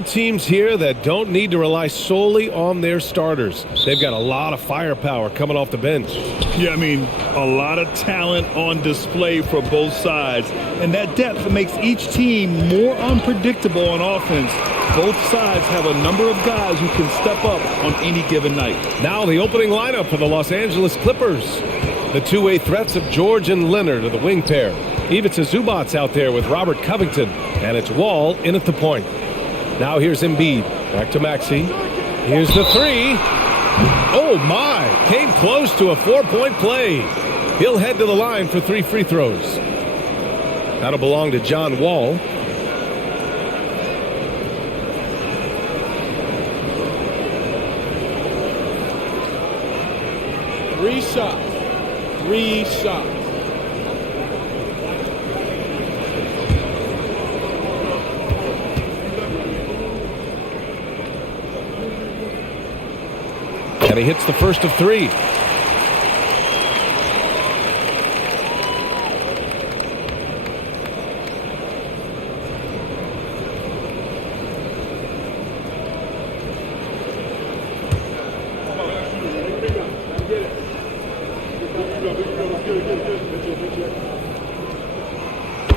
two teams here that don't need to rely solely on their starters. They've got a lot of firepower coming off the bench. Yeah, I mean, a lot of talent on display for both sides. And that depth makes each team more unpredictable on offense. Both sides have a number of guys who can step up on any given night. Now the opening lineup for the Los Angeles Clippers. The two-way threats of George and Leonard are the wing pair. Ivica Zubac's out there with Robert Covington. And it's Wall in at the point. Now here's Embiid. Back to Maxey. Here's the three. Oh, my. Came close to a four-point play. He'll head to the line for 3 free throws. That'll belong to John Wall. Three shots. And he hits the first of 3.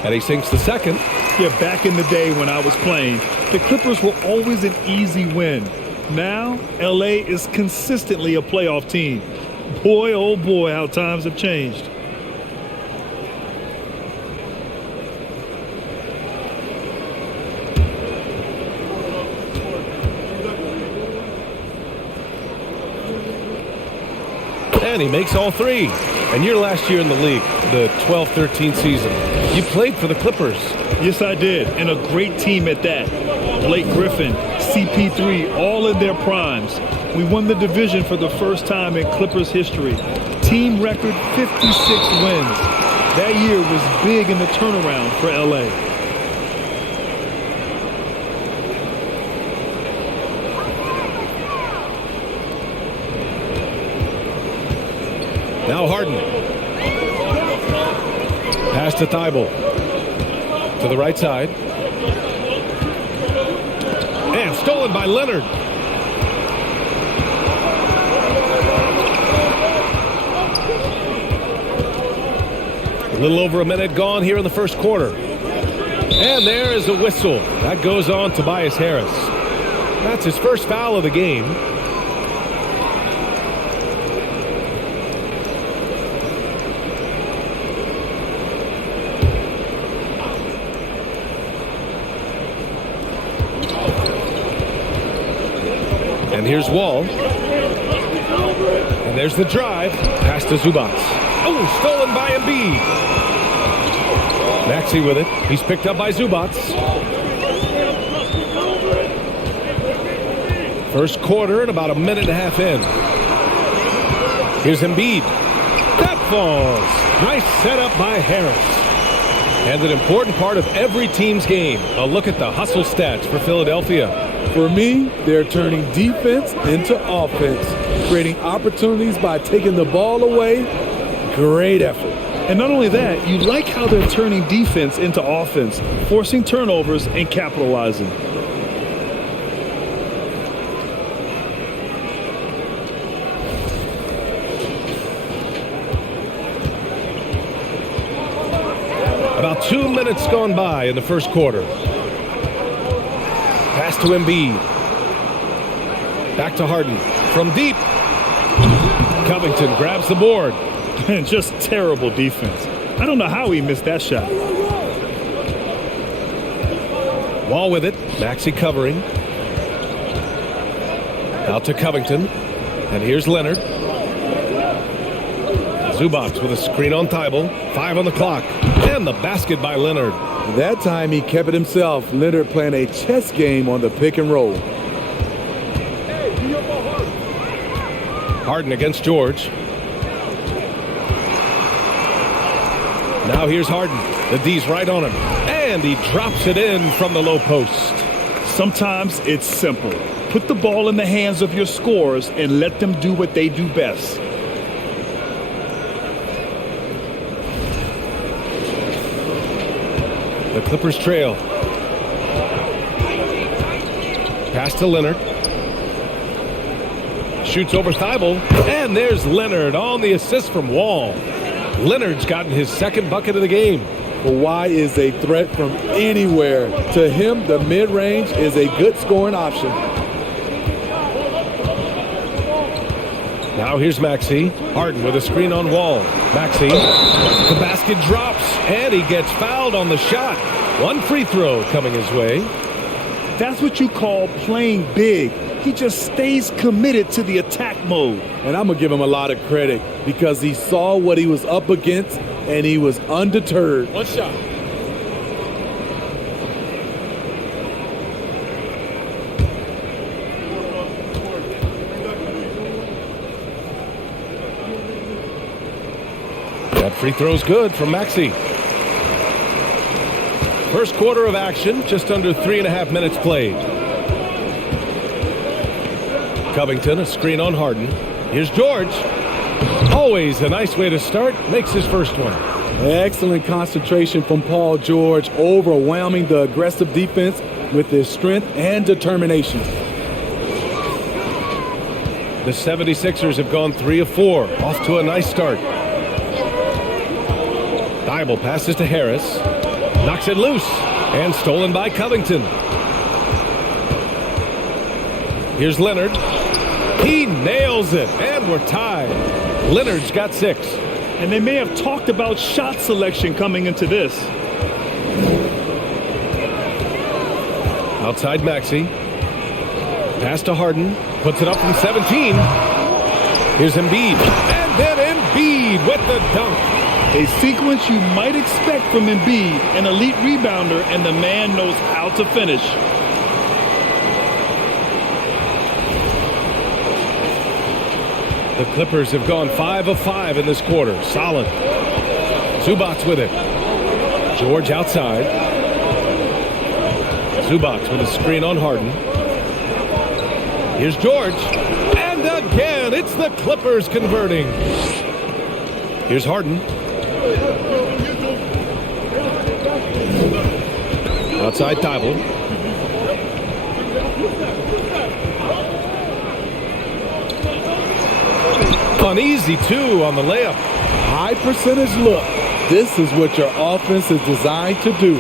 And he sinks the second. Yeah, back in the day when I was playing, the Clippers were always an easy win. Now, L.A. is consistently a playoff team. Boy, oh boy, how times have changed. And he makes all 3. And your last year in the league, the 12-13 season, you played for the Clippers. Yes, I did, and a great team at that. Blake Griffin, CP3, all in their primes. We won the division for the first time in Clippers history. Team record 56 wins. That year was big in the turnaround for LA. Now Harden. Pass to Thibault. To the right side. And stolen by Leonard. A little over a minute gone here in the first quarter. And there is a whistle. That goes on Tobias Harris. That's his first foul of the game. And here's Wall. And there's the drive. Pass to Zubac. Oh, stolen by Embiid. Maxey with it. He's picked up by Zubac. First quarter and about a minute and a half in. Here's Embiid. That falls. Nice setup by Harris. And an important part of every team's game. A look at the hustle stats for Philadelphia. For me, they're turning defense into offense, creating opportunities by taking the ball away. Great effort. And not only that, you like how they're turning defense into offense, forcing turnovers and capitalizing. About 2 minutes gone by in the first quarter. Pass to Embiid. Back to Harden. From deep. Covington grabs the board. And just terrible defense. I don't know how he missed that shot. Wall with it. Maxey covering. Out to Covington. And here's Leonard. Zubac with a screen on Thibault. 5 on the clock. And the basket by Leonard. That time he kept it himself. Leonard playing a chess game on the pick and roll. Harden against George. Now here's Harden. The D's right on him. And he drops it in from the low post. Sometimes it's simple. Put the ball in the hands of your scorers and let them do what they do best. The Clippers trail. Pass to Leonard. Shoots over Thibault. And there's Leonard on the assist from Wall. Leonard's gotten his second bucket of the game. Kawhi is a threat from anywhere. To him, the mid-range is a good scoring option. Now here's Maxey. Harden with a screen on Wall. Maxey. The basket drops, and he gets fouled on the shot. One free throw coming his way. That's what you call playing big. He just stays committed to the attack mode. And I'm going to give him a lot of credit because he saw what he was up against, and he was undeterred. One shot. That free throw's good from Maxey. First quarter of action, just under 3.5 minutes played. Covington, a screen on Harden. Here's George. Always a nice way to start. Makes his first one. Excellent concentration from Paul George, overwhelming the aggressive defense with his strength and determination. The 76ers have gone 3 of 4. Off to a nice start. Thibault passes to Harris. Knocks it loose. And stolen by Covington. Here's Leonard. He nails it. And we're tied. Leonard's got 6. And they may have talked about shot selection coming into this. Outside Maxey. Pass to Harden. Puts it up from 17. Here's Embiid. And then Embiid with the dunk. A sequence you might expect from Embiid, an elite rebounder, and the man knows how to finish. The Clippers have gone 5 of 5 in this quarter. Solid. Zubac with it. George outside. Zubac with a screen on Harden. Here's George. And again, it's the Clippers converting. Here's Harden. Outside Thibault. Uneasy 2 on the layup. High percentage look. This is what your offense is designed to do.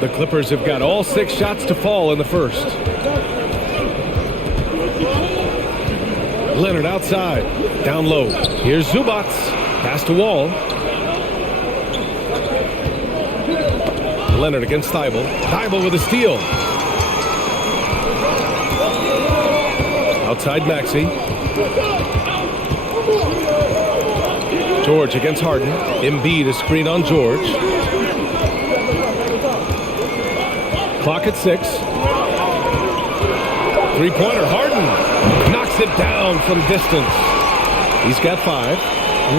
The Clippers have got all 6 shots to fall in the first. Leonard outside. Down low. Here's Zubac. Pass to Wall. Leonard against Thibault. Thibault with a steal. Outside Maxey. George against Harden. Embiid a screen on George. Clock at 6. Three-pointer. Harden knocks it down from distance. He's got 5.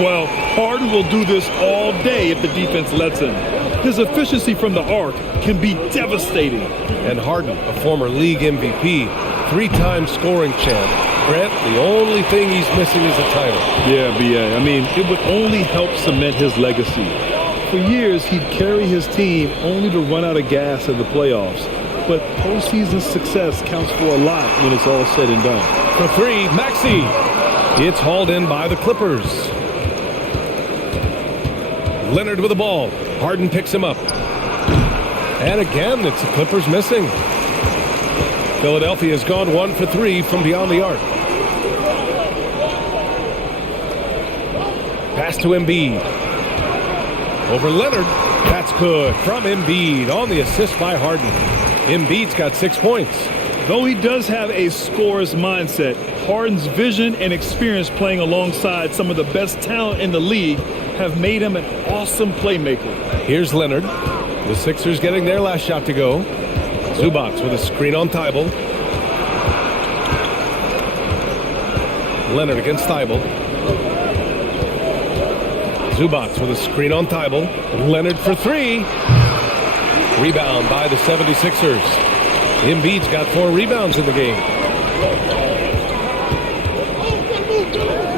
Well, Harden will do this all day if the defense lets him. His efficiency from the arc can be devastating. And Harden, a former league MVP, 3-time scoring champ. Grant, the only thing he's missing is a title. Yeah, B.A. I mean, it would only help cement his legacy. For years, he'd carry his team only to run out of gas in the playoffs. But postseason success counts for a lot when it's all said and done. For 3, Maxey. It's hauled in by the Clippers. Leonard with the ball. Harden picks him up. And again, it's the Clippers missing. Philadelphia has gone 1 for 3 from beyond the arc. Pass to Embiid. Over Leonard. That's good from Embiid on the assist by Harden. Embiid's got 6 points. Though he does have a scorer's mindset, Harden's vision and experience playing alongside some of the best talent in the league have made him an awesome playmaker. Here's Leonard. The Sixers getting their last shot to go. Zubac with a screen on Thibault. Leonard against Thibault. Zubac with a screen on Thibault. Leonard for 3. Rebound by the 76ers. Embiid's got 4 rebounds in the game.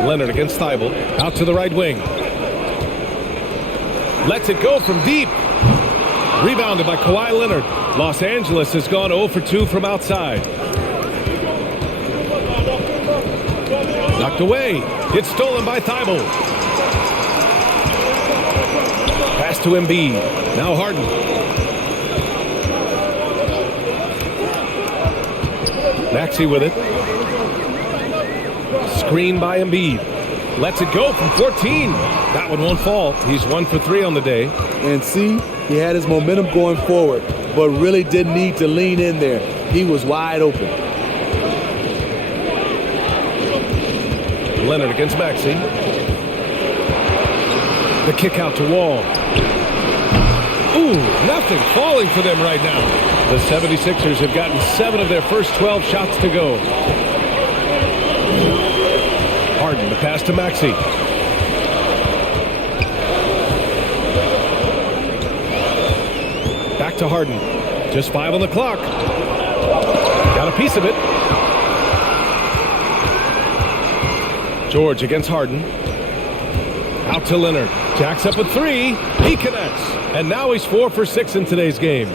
Leonard against Thibault. Out to the right wing. Lets it go from deep. Rebounded by Kawhi Leonard. Los Angeles has gone 0 for 2 from outside. Knocked away. Gets stolen by Thibault. Pass to Embiid. Now Harden. Maxey with it. Screen by Embiid. Lets it go from 14. That one won't fall. He's 1 for 3 on the day. And see, he had his momentum going forward, but really didn't need to lean in there. He was wide open. Leonard against Maxey. The kick out to Wall. Ooh, nothing falling for them right now. The 76ers have gotten 7 of their first 12 shots to go. Harden, the pass to Maxey. Back to Harden. Just 5 on the clock. Got a piece of it. George against Harden. Out to Leonard. Jacks up a 3. He connects. And now he's 4 for 6 in today's game.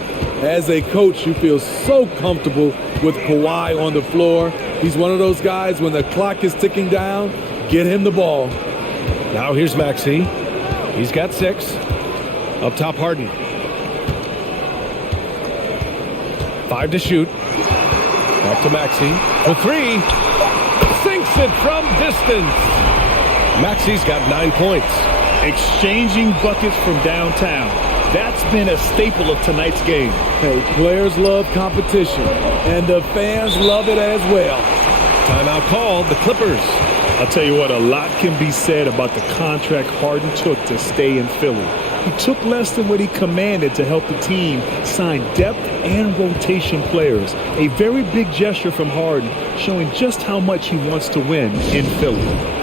As a coach, you feel so comfortable with Kawhi on the floor. He's one of those guys, when the clock is ticking down, get him the ball. Now here's Maxey. He's got 6. Up top, Harden. 5 to shoot. Back to Maxey. For 3. Sinks it from distance. Maxey's got 9 points. Exchanging buckets from downtown. That's been a staple of tonight's game. Hey, players love competition, and the fans love it as well. Timeout called. The Clippers. I'll tell you what, a lot can be said about the contract Harden took to stay in Philly. He took less than what he commanded to help the team sign depth and rotation players. A very big gesture from Harden, showing just how much he wants to win in Philly.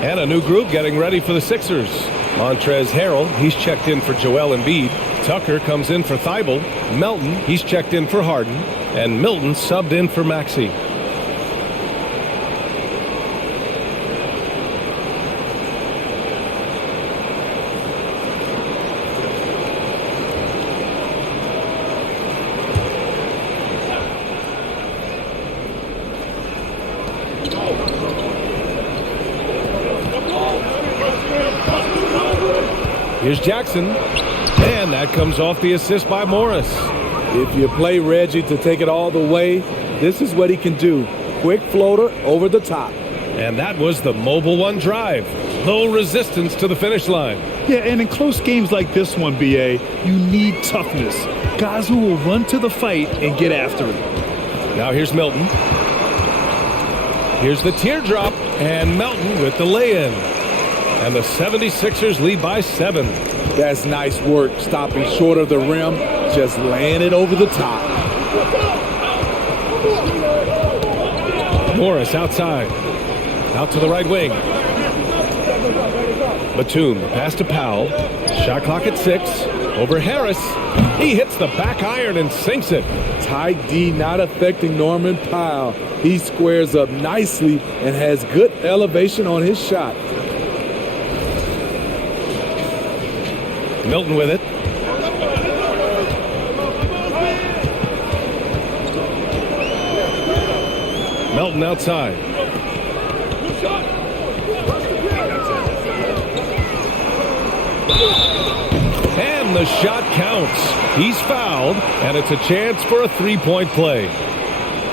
And a new group getting ready for the Sixers. Montrezl Harrell, he's checked in for Joel Embiid. Tucker comes in for Thibault. Melton, he's checked in for Harden. And Milton subbed in for Maxey. Here's Jackson, and that comes off the assist by Morris. If you play Reggie to take it all the way, this is what he can do. Quick floater over the top. And that was the Mobile One drive. Low resistance to the finish line. Yeah, and in close games like this one, B.A., you need toughness. Guys who will run to the fight and get after it. Now here's Milton. Here's the teardrop, and Melton with the lay-in. And the 76ers lead by 7. That's nice work, stopping short of the rim, just laying it over the top. Morris outside. Out to the right wing. Batum, pass to Powell. Shot clock at 6. Over Harris. He hits the back iron and sinks it. Tight D not affecting Norman Powell. He squares up nicely and has good elevation on his shot. Milton with it. Melton outside. And the shot counts. He's fouled, and it's a chance for a three-point play.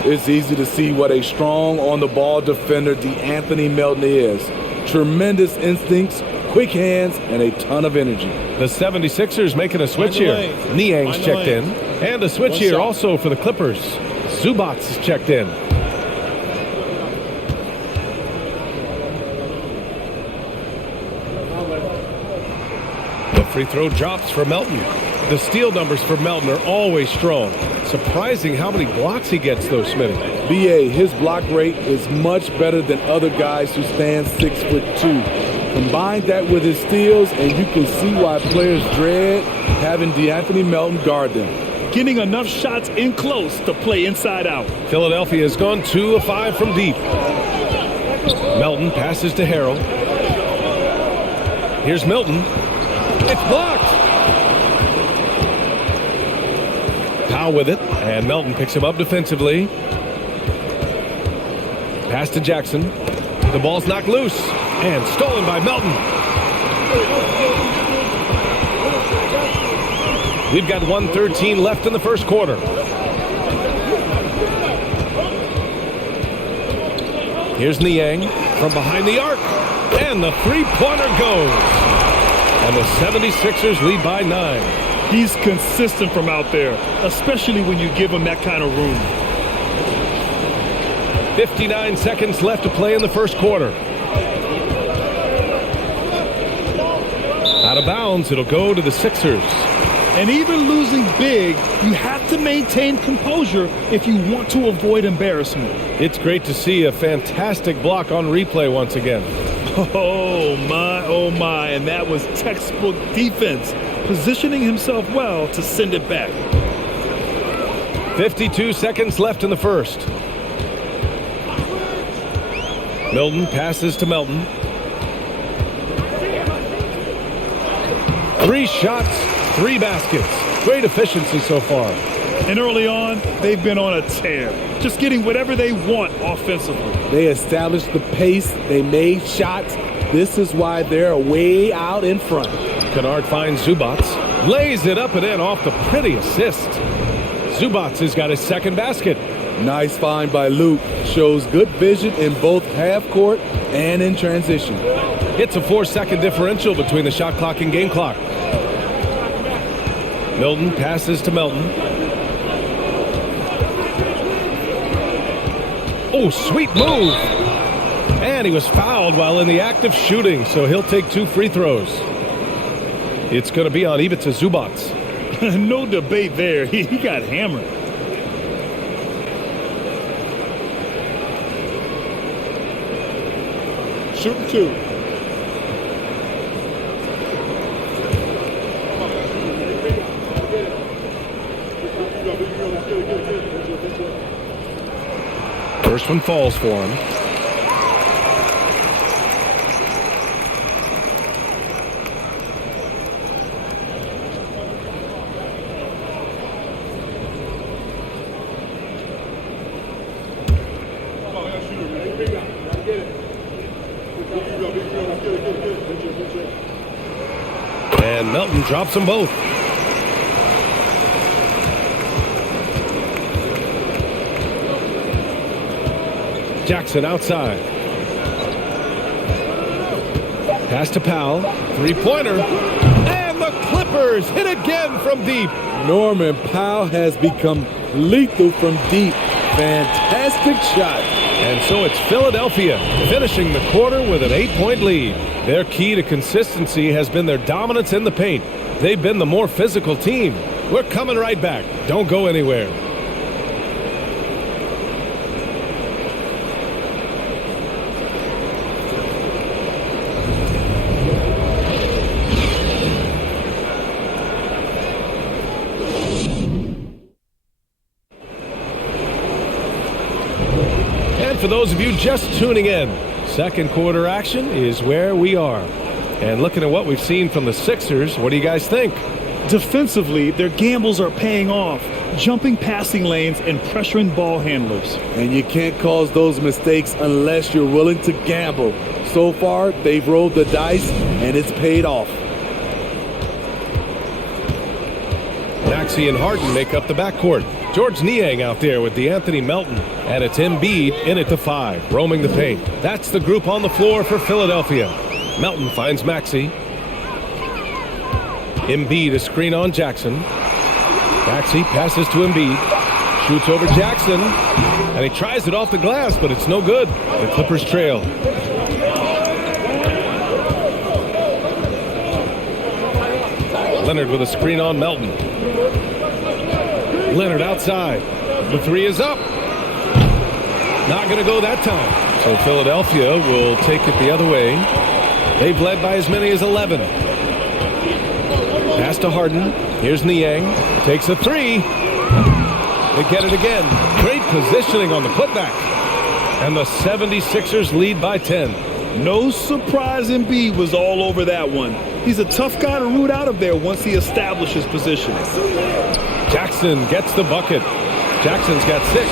It's easy to see what a strong on-the-ball defender DeAnthony Melton is. Tremendous instincts, quick hands, and a ton of energy. The 76ers making a switch here. Niang's checked in. And a switch here also for the Clippers. Zubats is checked in. The free throw drops for Melton. The steal numbers for Melton are always strong. Surprising how many blocks he gets, though, Smitty. B.A., his block rate is much better than other guys who stand 6'2". Combine that with his steals, and you can see why players dread having DeAnthony Melton guard them. Getting enough shots in close to play inside out. Philadelphia has gone 2 of 5 from deep. Melton passes to Harrell. Here's Milton. It's blocked. Powell with it, and Melton picks him up defensively. Pass to Jackson. The ball's knocked loose and stolen by Melton. We've got 1:13 left in the first quarter. Here's Niang from behind the arc, and the three-pointer goes. And the 76ers lead by 9. He's consistent from out there, especially when you give him that kind of room. 59 seconds left to play in the first quarter. Out of bounds, it'll go to the Sixers. And even losing big, you have to maintain composure if you want to avoid embarrassment. It's great to see a fantastic block on replay once again. Oh my, and that was textbook defense, positioning himself well to send it back. 52 seconds left in the first. Milton passes to Melton. 3 shots, 3 baskets. Great efficiency so far. And early on, they've been on a tear, just getting whatever they want offensively. They established the pace. They made shots. This is why they're way out in front. Kennard finds Zubats. Lays it up and in off the pretty assist. Zubats has got his second basket. Nice find by Luke. Shows good vision in both half court and in transition. It's a 4-second differential between the shot clock and game clock. Milton passes to Melton. Oh, sweet move. And he was fouled while in the act of shooting, so he'll take 2 free throws. It's going to be on Ivica Zubats. No debate there. He got hammered. Shooting 2. First one falls for him. And Melton drops them both. Jackson outside. Pass to Powell. Three-pointer. And the Clippers hit again from deep. Norman Powell has become lethal from deep. Fantastic shot. And so it's Philadelphia finishing the quarter with an 8-point lead. Their key to consistency has been their dominance in the paint. They've been the more physical team. We're coming right back. Don't go anywhere. For those of you just tuning in, second quarter action is where we are. And looking at what we've seen from the Sixers, what do you guys think? Defensively, their gambles are paying off, jumping passing lanes and pressuring ball handlers. And you can't cause those mistakes unless you're willing to gamble. So far, they've rolled the dice, and it's paid off. Maxey and Harden make up the backcourt. George Niang out there with DeAnthony Melton. And it's Embiid in at the 5, roaming the paint. That's the group on the floor for Philadelphia. Melton finds Maxey. Embiid a screen on Jackson. Maxey passes to Embiid. Shoots over Jackson. And he tries it off the glass, but it's no good. The Clippers trail. Leonard with a screen on Melton. Leonard outside. The 3 is up. Not going to go that time. So Philadelphia will take it the other way. They've led by as many as 11. Pass to Harden. Here's Niang. Takes a 3. They get it again. Great positioning on the putback. And the 76ers lead by 10. No surprise Embiid was all over that one. He's a tough guy to root out of there once he establishes position. Jackson gets the bucket. Jackson's got 6.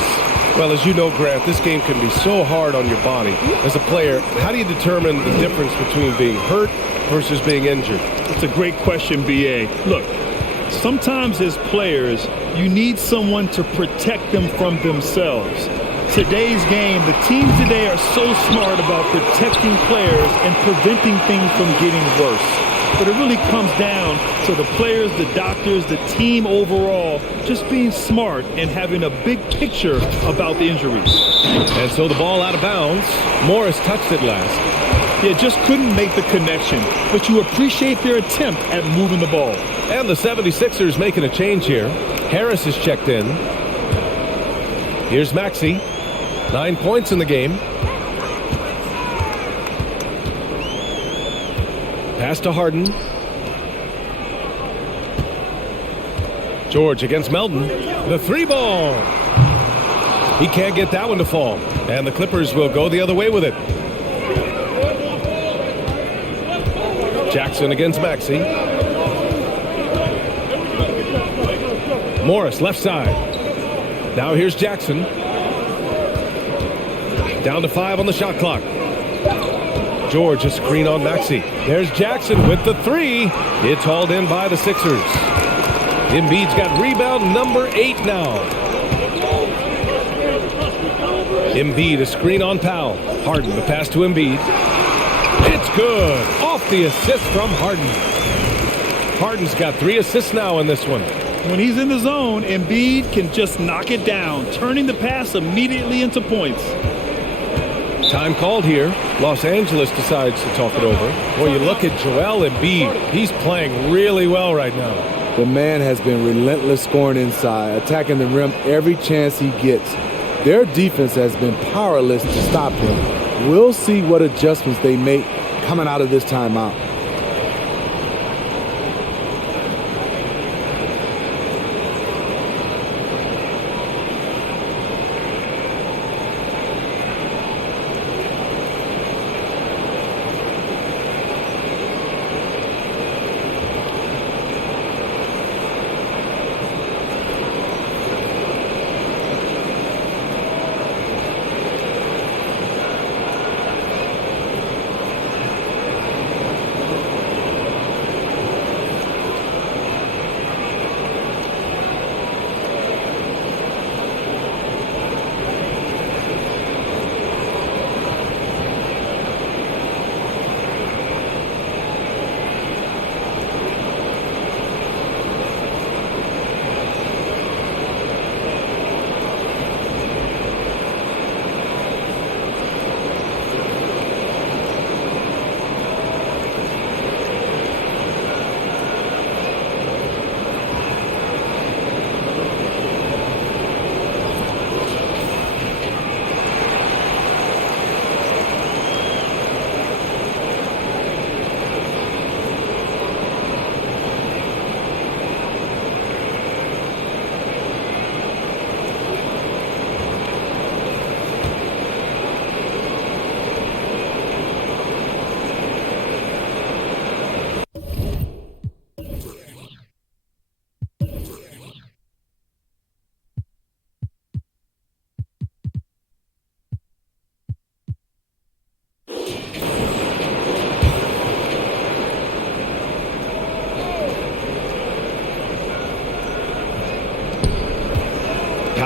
Well, as you know, Grant, this game can be so hard on your body. As a player, how do you determine the difference between being hurt versus being injured? It's a great question, B.A. Look, sometimes as players, you need someone to protect them from themselves. Today's game, the teams today are so smart about protecting players and preventing things from getting worse. But it really comes down to the players, the doctors, the team overall, just being smart and having a big picture about the injuries. And so the ball out of bounds. Morris touched it last. Yeah, just couldn't make the connection. But you appreciate their attempt at moving the ball. And the 76ers making a change here. Harris is checked in. Here's Maxey. 9 points in the game. Pass to Harden. George against Melton. The 3 ball. He can't get that one to fall. And the Clippers will go the other way with it. Jackson against Maxey. Morris left side. Now here's Jackson. Down to 5 on the shot clock. George a screen on Maxey. There's Jackson with the 3. It's hauled in by the Sixers. Embiid's got rebound number 8 now. Embiid a screen on Powell. Harden the pass to Embiid. It's good. Off the assist from Harden. Harden's got 3 assists now in this one. When he's in the zone, Embiid can just knock it down, turning the pass immediately into points. Time called here. Los Angeles decides to talk it over. Well, you look at Joel Embiid. He's playing really well right now. The man has been relentless scoring inside, attacking the rim every chance he gets. Their defense has been powerless to stop him. We'll see what adjustments they make coming out of this timeout.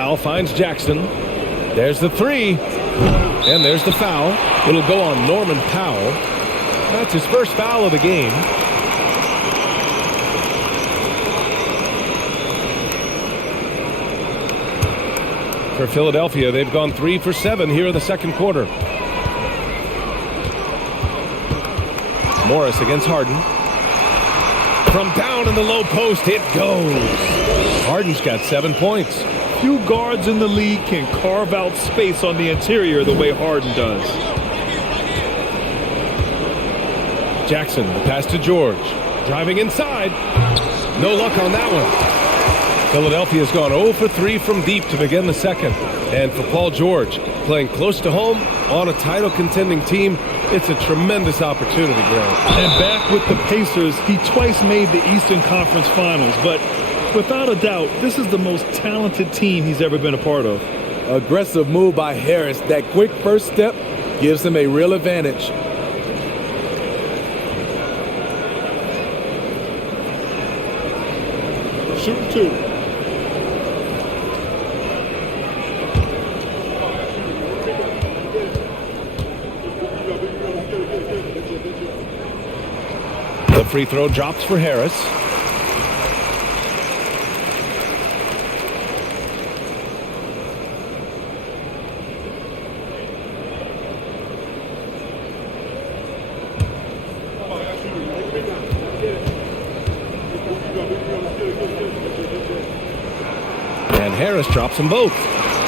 Powell finds Jackson. There's the three. And there's the foul. It'll go on Norman Powell. That's his first foul of the game. For Philadelphia, they've gone 3 for 7 here in the second quarter. Morris against Harden. From down in the low post, it goes. Harden's got 7 points. Few guards in the league can carve out space on the interior the way Harden does. Jackson, the pass to George. Driving inside. No luck on that one. Philadelphia's gone 0 for 3 from deep to begin the second. And for Paul George, playing close to home on a title contending team, it's a tremendous opportunity, Grant. And back with the Pacers, he twice made the Eastern Conference Finals, but without a doubt, this is the most talented team he's ever been a part of. Aggressive move by Harris. That quick first step gives him a real advantage. Shoot two. The free throw drops for Harris. And Harris drops them both.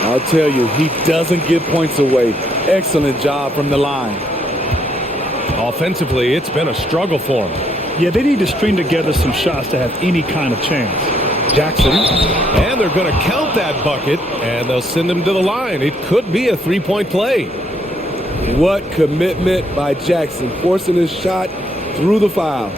I'll tell you, he doesn't give points away. Excellent job from the line. Offensively, it's been a struggle for him. Yeah, they need to string together some shots to have any kind of chance. Jackson, and they're going to count that bucket, and they'll send him to the line. It could be a three-point play. What commitment by Jackson, forcing his shot through the foul.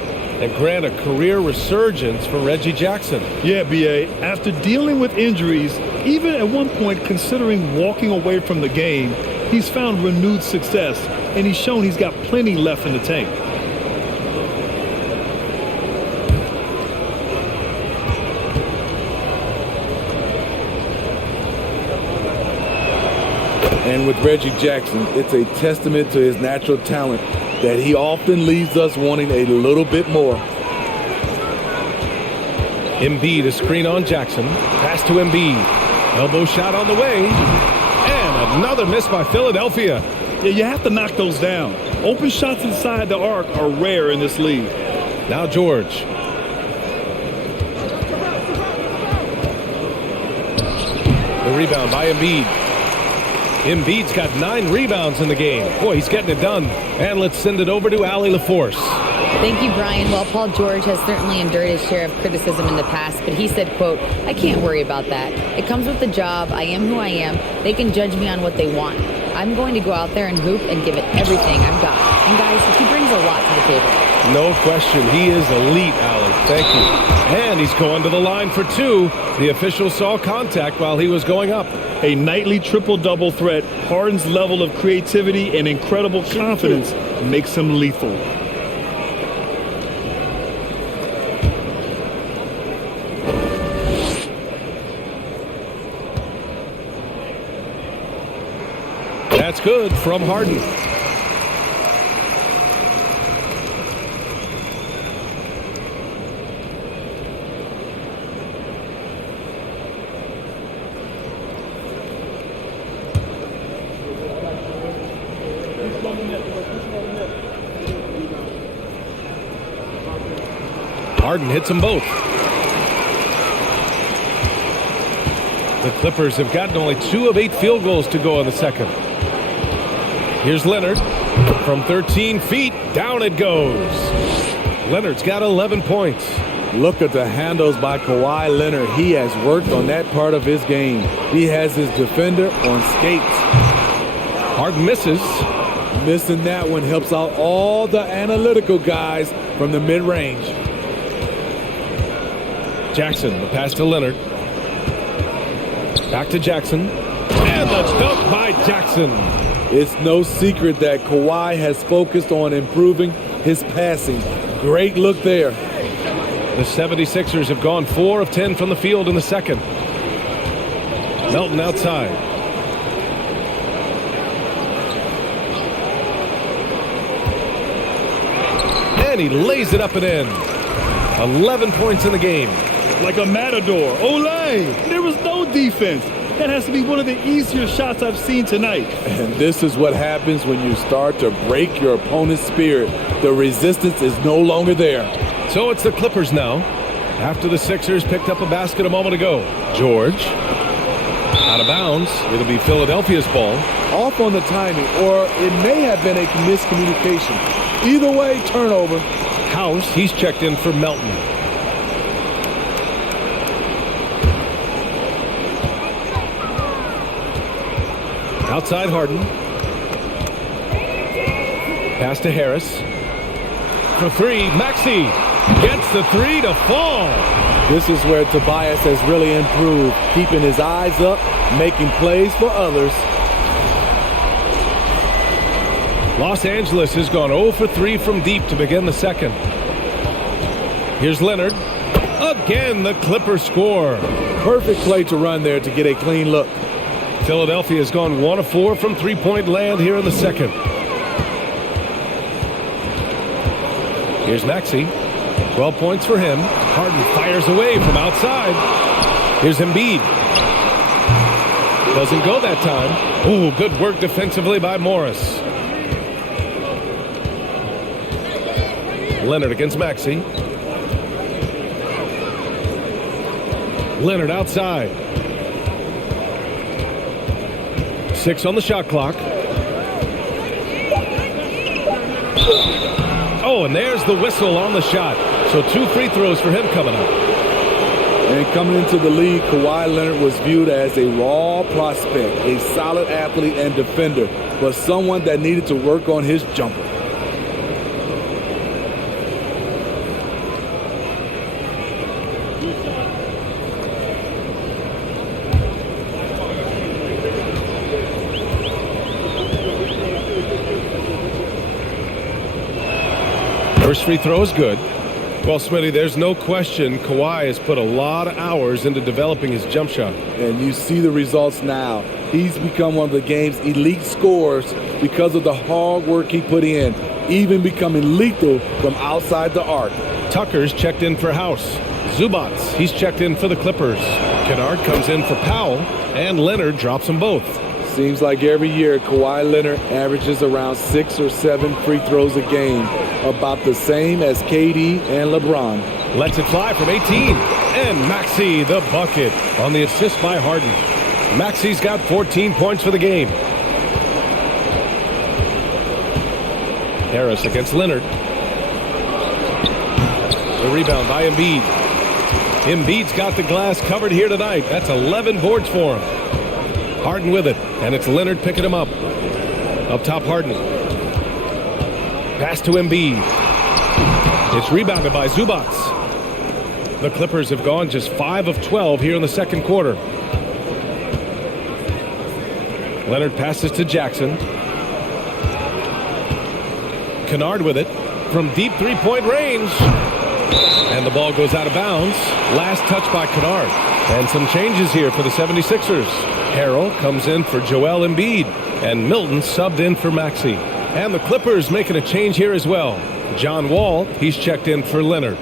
And Grant, a career resurgence for Reggie Jackson. Yeah, B.A., after dealing with injuries, even at one point considering walking away from the game, he's found renewed success, and he's shown he's got plenty left in the tank. And with Reggie Jackson, it's a testament to his natural talent that he often leaves us wanting a little bit more. Embiid, a screen on Jackson. Pass to Embiid. Elbow shot on the way. And another miss by Philadelphia. Yeah, you have to knock those down. Open shots inside the arc are rare in this league. Now George. The rebound by Embiid. Embiid's got 9 rebounds in the game. Boy, he's getting it done. And let's send it over to Allie LaForce. Thank you, Brian. Well, Paul George has certainly endured his share of criticism in the past, but he said, quote, "I can't worry about that. It comes with the job. I am who I am. They can judge me on what they want. I'm going to go out there and hoop and give it everything I've got." And guys, he brings a lot to the table. No question. He is elite, Allie. Thank you. And he's going to the line for 2. The official saw contact while he was going up. A nightly triple-double threat, Harden's level of creativity and incredible confidence makes him lethal. That's good from Harden. Harden hits them both. The Clippers have gotten only 2 of 8 field goals to go in the second. Here's Leonard. From 13 feet, down it goes. Leonard's got 11 points. Look at the handles by Kawhi Leonard. He has worked on that part of his game. He has his defender on skates. Harden misses. Missing that one helps out all the analytical guys from the mid-range. Jackson, the pass to Leonard. Back to Jackson. And the dunk by Jackson. It's no secret that Kawhi has focused on improving his passing. Great look there. The 76ers have gone 4 of 10 from the field in the second. Melton outside. And he lays it up and in. 11 points in the game. Like a matador. Olay! There was no defense. That has to be one of the easier shots I've seen tonight. And this is what happens when you start to break your opponent's spirit. The resistance is no longer there. So it's the Clippers now. After the Sixers picked up a basket a moment ago. George. Out of bounds. It'll be Philadelphia's ball. Off on the timing, or it may have been a miscommunication. Either way, turnover. House, he's checked in for Melton. Outside Harden. Pass to Harris. For three, Maxey gets the three to fall. This is where Tobias has really improved, keeping his eyes up, making plays for others. Los Angeles has gone 0 for 3 from deep to begin the second. Here's Leonard. Again, the Clippers score. Perfect play to run there to get a clean look. Philadelphia has gone 1 of 4 from three-point land here in the second. Here's Maxey. 12 points for him. Harden fires away from outside. Here's Embiid. Doesn't go that time. Ooh, good work defensively by Morris. Leonard against Maxey. Leonard outside. 6 on the shot clock. Oh, and there's the whistle on the shot. So 2 free throws for him coming up. And coming into the league, Kawhi Leonard was viewed as a raw prospect, a solid athlete and defender, but someone that needed to work on his jumper. First free throw is good. Well, Smitty, there's no question Kawhi has put a lot of hours into developing his jump shot. And you see the results now. He's become one of the game's elite scorers because of the hard work he put in, even becoming lethal from outside the arc. Tucker's checked in for House. Zubac, he's checked in for the Clippers. Kennard comes in for Powell, and Leonard drops them both. Seems like every year Kawhi Leonard averages around 6 or 7 free throws a game, about the same as KD and LeBron. Lets it fly from 18, and Maxey the bucket on the assist by Harden. Maxey's got 14 points for the game. Harris against Leonard. The rebound by Embiid. Embiid's got the glass covered here tonight. That's 11 boards for him. Harden with it, and it's Leonard picking him up. Up top, Harden. Pass to Embiid. It's rebounded by Zubac. The Clippers have gone just 5 of 12 here in the second quarter. Leonard passes to Jackson. Kennard with it from deep three-point range. And the ball goes out of bounds. Last touch by Kennard. And some changes here for the 76ers. Harrell comes in for Joel Embiid. And Milton subbed in for Maxey. And the Clippers making a change here as well. John Wall, he's checked in for Leonard.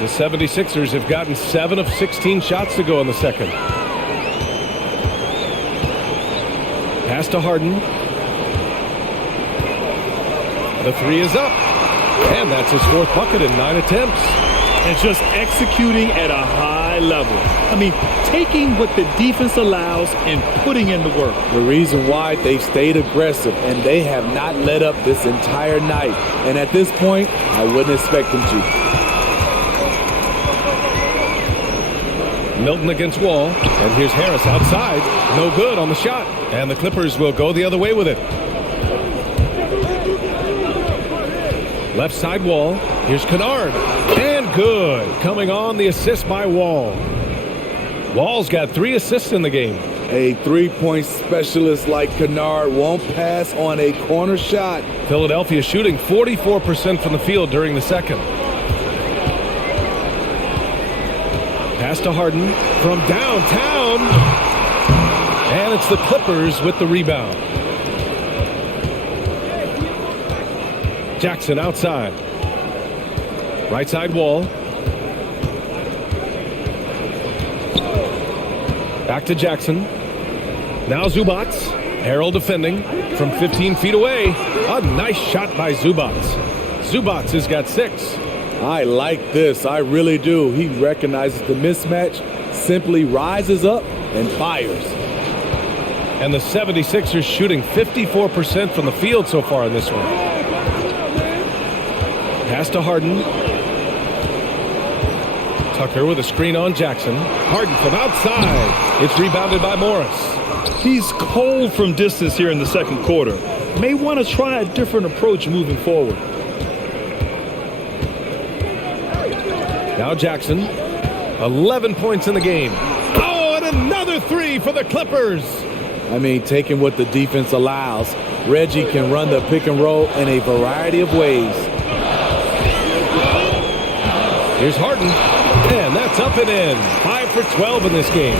The 76ers have gotten 7 of 16 shots to go in the second. Pass to Harden. The three is up. And that's his 4th bucket in 9 attempts. And just executing at a high level. I mean, taking what the defense allows and putting in the work. The reason why they've stayed aggressive and they have not let up this entire night. And at this point, I wouldn't expect them to. Milton against Wall. And here's Harris outside. No good on the shot. And the Clippers will go the other way with it. Left side Wall. Here's Kennard. And good. Coming on the assist by Wall. Wall's got 3 assists in the game. A three-point specialist like Kennard won't pass on a corner shot. Philadelphia shooting 44% from the field during the second. Pass to Harden from downtown. And it's the Clippers with the rebound. Jackson outside. Right side wall. Back to Jackson. Now Zubac. Harrell defending from 15 feet away. A nice shot by Zubac. Zubac has got 6. I like this. I really do. He recognizes the mismatch, simply rises up and fires. And the 76ers shooting 54% from the field so far in this one. Pass to Harden. Tucker with a screen on Jackson. Harden from outside. It's rebounded by Morris. He's cold from distance here in the second quarter. May want to try a different approach moving forward. Now Jackson. 11 points in the game. Oh, and another 3 for the Clippers. I mean, taking what the defense allows, Reggie can run the pick and roll in a variety of ways. Here's Harden. And that's up and in. 5 for 12 in this game.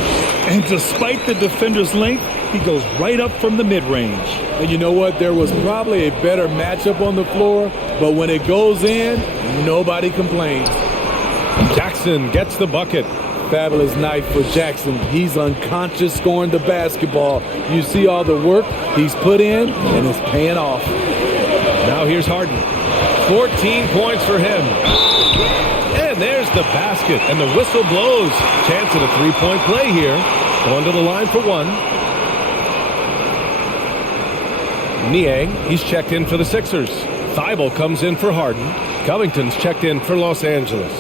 And despite the defender's length, he goes right up from the mid-range. And you know what? There was probably a better matchup on the floor, but when it goes in, nobody complains. Jackson gets the bucket. Fabulous night for Jackson. He's unconscious scoring the basketball. You see all the work he's put in, and it's paying off. Now here's Harden. 14 points for him. And there's the basket, and the whistle blows. Chance at a three-point play here. Going to the line for one. Niang, he's checked in for the Sixers. Thibault comes in for Harden. Covington's checked in for Los Angeles.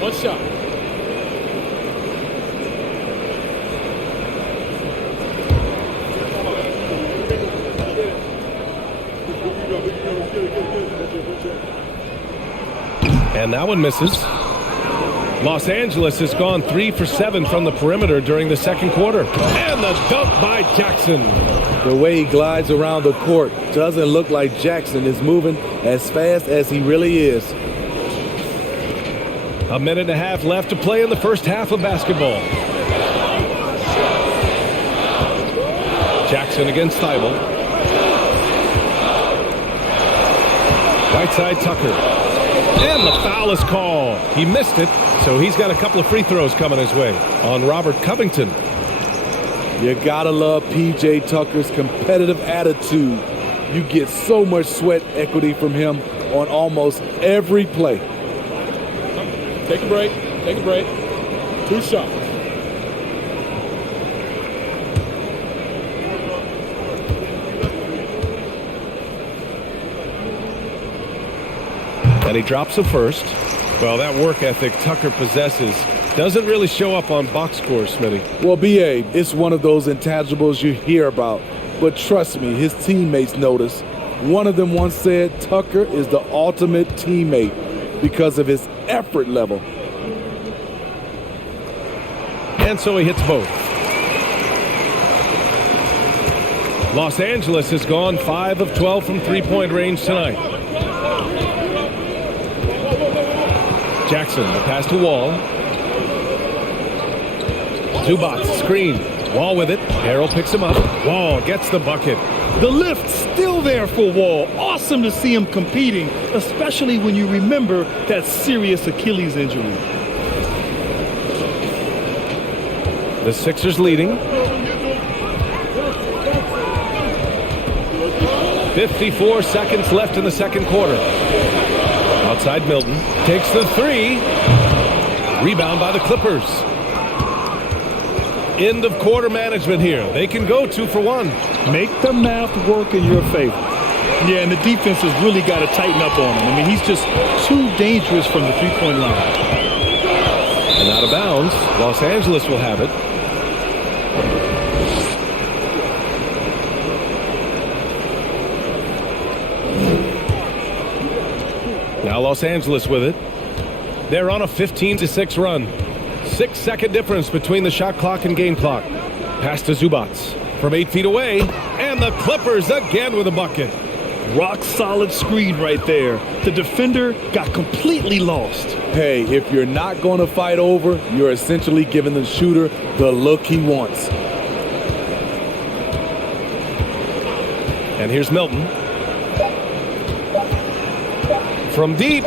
One shot. And that one misses. Los Angeles has gone 3 for 7 from the perimeter during the second quarter. And the dunk by Jackson. The way he glides around the court doesn't look like Jackson is moving as fast as he really is. A minute and a half left to play in the first half of basketball. Jackson against Thibault. Right side Tucker. And the foul is called. He missed it, so he's got a couple of free throws coming his way on Robert Covington. You gotta love P.J. Tucker's competitive attitude. You get so much sweat equity from him on almost every play. Take a break. Take a break. 2 shots. And he drops the first. Well, that work ethic Tucker possesses doesn't really show up on box scores, Smitty. Well, B.A., it's one of those intangibles you hear about. But trust me, his teammates notice. One of them once said Tucker is the ultimate teammate because of his effort level. And so he hits both. Los Angeles has gone 5 of 12 from three-point range tonight. Jackson, the pass to Wall. Zubac, screen. Wall with it. Harrell picks him up. Wall gets the bucket. The lift still there for Wall. Awesome to see him competing, especially when you remember that serious Achilles injury. The Sixers leading. 54 seconds left in the second quarter. Outside Milton. Takes the three. Rebound by the Clippers. End of quarter management here. They can go 2 for 1. Make the math work in your favor. Yeah, and the defense has really got to tighten up on him. I mean, he's just too dangerous from the three-point line. And out of bounds, Los Angeles will have it. Now Los Angeles with it. They're on a 15-6 run. 6-second difference between the shot clock and game clock. Pass to Zubac from 8 feet away, and the Clippers again with a bucket. Rock solid screen right there. The defender got completely lost. Hey, if you're not going to fight over, you're essentially giving the shooter the look he wants. And here's Milton. From deep.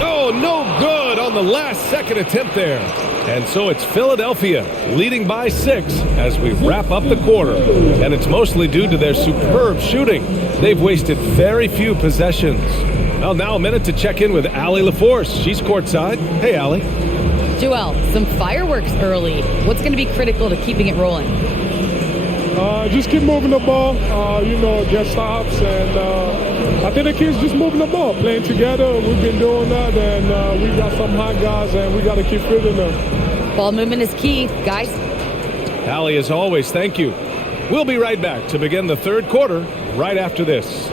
Oh, no good on the last second attempt there. And so it's Philadelphia leading by 6 as we wrap up the quarter. And it's mostly due to their superb shooting. They've wasted very few possessions. Well, now a minute to check in with Allie LaForce. She's courtside. Hey, Allie. Joel, some fireworks early. What's going to be critical to keeping it rolling? Just keep moving the ball, get stops, and I think the kids just moving the ball, playing together. We've been doing that, and we got some hot guys, and we got to keep fitting them. Ball movement is key, guys. Allie, as always, thank you. We'll be right back to begin the third quarter right after this.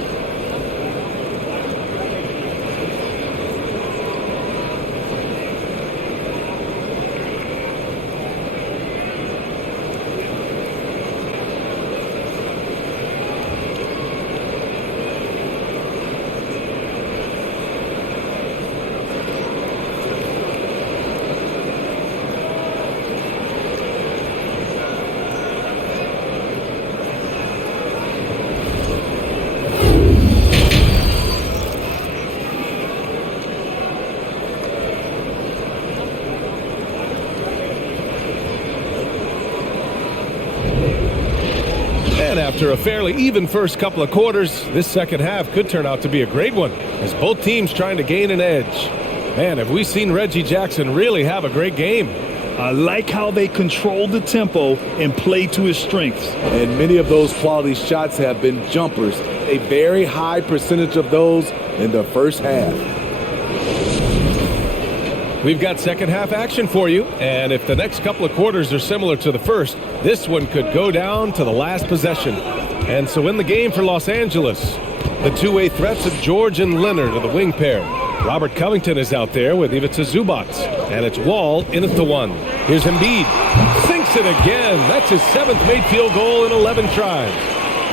After a fairly even first couple of quarters, this second half could turn out to be a great one as both teams trying to gain an edge. Man, have we seen Reggie Jackson really have a great game. I like how they control the tempo and play to his strengths. And many of those quality shots have been jumpers, a very high percentage of those in the first half. We've got second half action for you, and if the next couple of quarters are similar to the first, this one could go down to the last possession. And so in the game for Los Angeles, the two-way threats of George and Leonard are the wing pair. Robert Covington is out there with Ivica Zubac, and it's Wall in at the 1. Here's Embiid. Sinks it again. That's his 7th made field goal in 11 tries.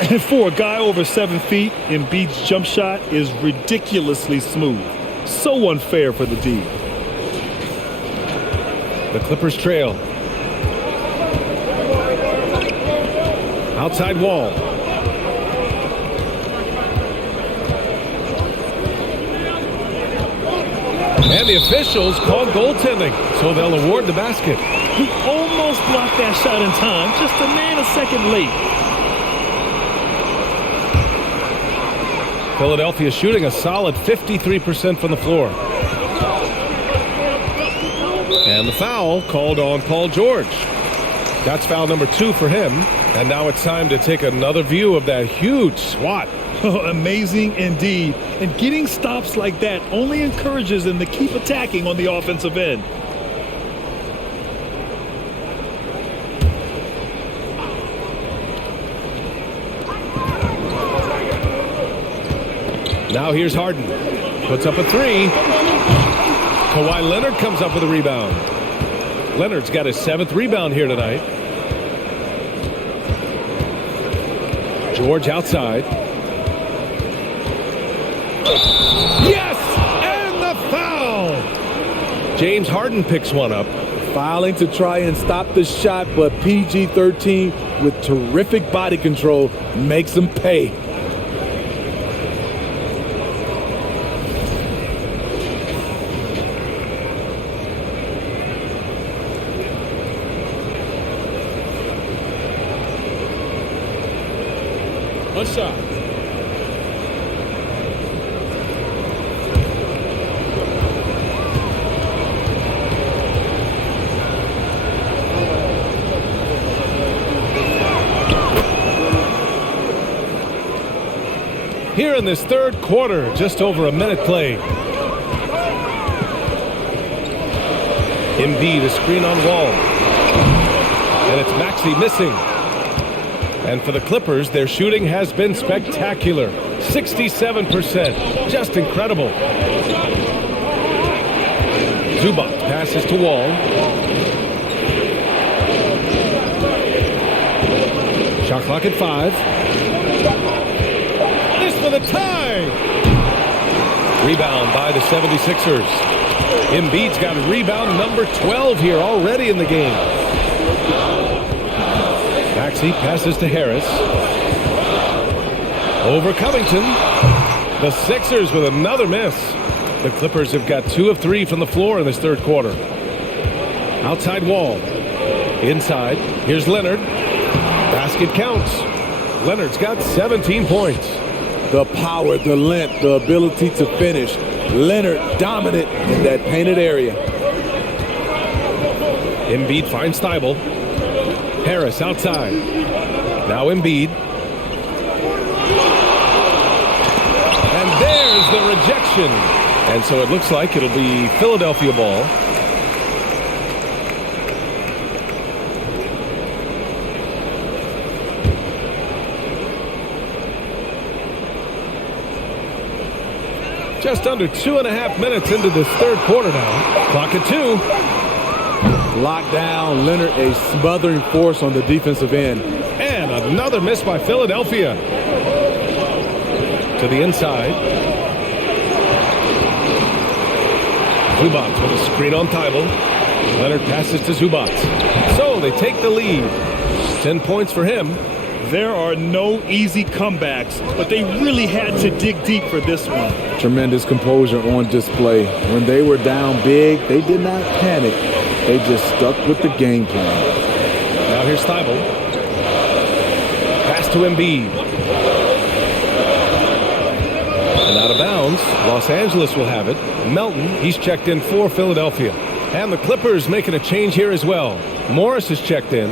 And for a guy over 7 feet, Embiid's jump shot is ridiculously smooth. So unfair for the D. The Clippers trail. Outside Wall. And the officials called goaltending, so they'll award the basket. He almost blocked that shot in time, just a nanosecond late. Philadelphia shooting a solid 53% from the floor. And the foul called on Paul George. That's foul number 2 for him. And now it's time to take another view of that huge swat. Amazing indeed. And getting stops like that only encourages them to keep attacking on the offensive end. Now here's Harden. Puts up a 3. Kawhi Leonard comes up with a rebound. Leonard's got his 7th rebound here tonight. George outside. Yes! And the foul! James Harden picks one up. Fouling to try and stop the shot, but PG-13 with terrific body control makes him pay. One shot. Here in this third quarter, just over a minute played. Embiid, a screen on Wall. And it's Maxey missing. And for the Clippers, their shooting has been spectacular. 67%. Just incredible. Zubac passes to Wall. Shot clock at 5. This for the tie. Rebound by the 76ers. Embiid's got rebound number 12 here already in the game. Maxey passes to Harris. Over Covington. The Sixers with another miss. The Clippers have got 2 of 3 from the floor in this third quarter. Outside Wall. Inside. Here's Leonard. Basket counts. Leonard's got 17 points. The power, the length, the ability to finish. Leonard dominant in that painted area. Embiid finds Thibault. Harris outside. Now Embiid. And there's the rejection. And so it looks like it'll be Philadelphia ball. Just under 2.5 minutes into this third quarter now. Clock at 2. Locked down. Leonard, a smothering force on the defensive end. And another miss by Philadelphia. To the inside. Zubac with a screen on Thibault. Leonard passes to Zubac. So they take the lead. 10 points for him. There are no easy comebacks, but they really had to dig deep for this one. Tremendous composure on display. When they were down big, they did not panic. They just stuck with the game plan. Now here's Thibault. Pass to Embiid. And out of bounds, Los Angeles will have it. Melton, he's checked in for Philadelphia. And the Clippers making a change here as well. Morris is checked in.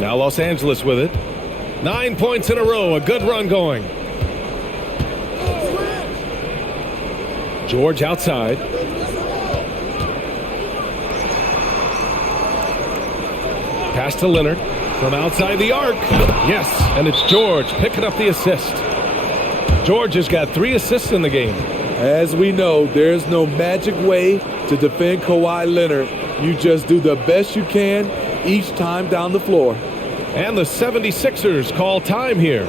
Now Los Angeles with it. 9 points in a row. A good run going. George outside. Pass to Leonard from outside the arc. Yes, and it's George picking up the assist. George has got 3 assists in the game. As we know, there's no magic way to defend Kawhi Leonard. You just do the best you can each time down the floor. And the 76ers call time here.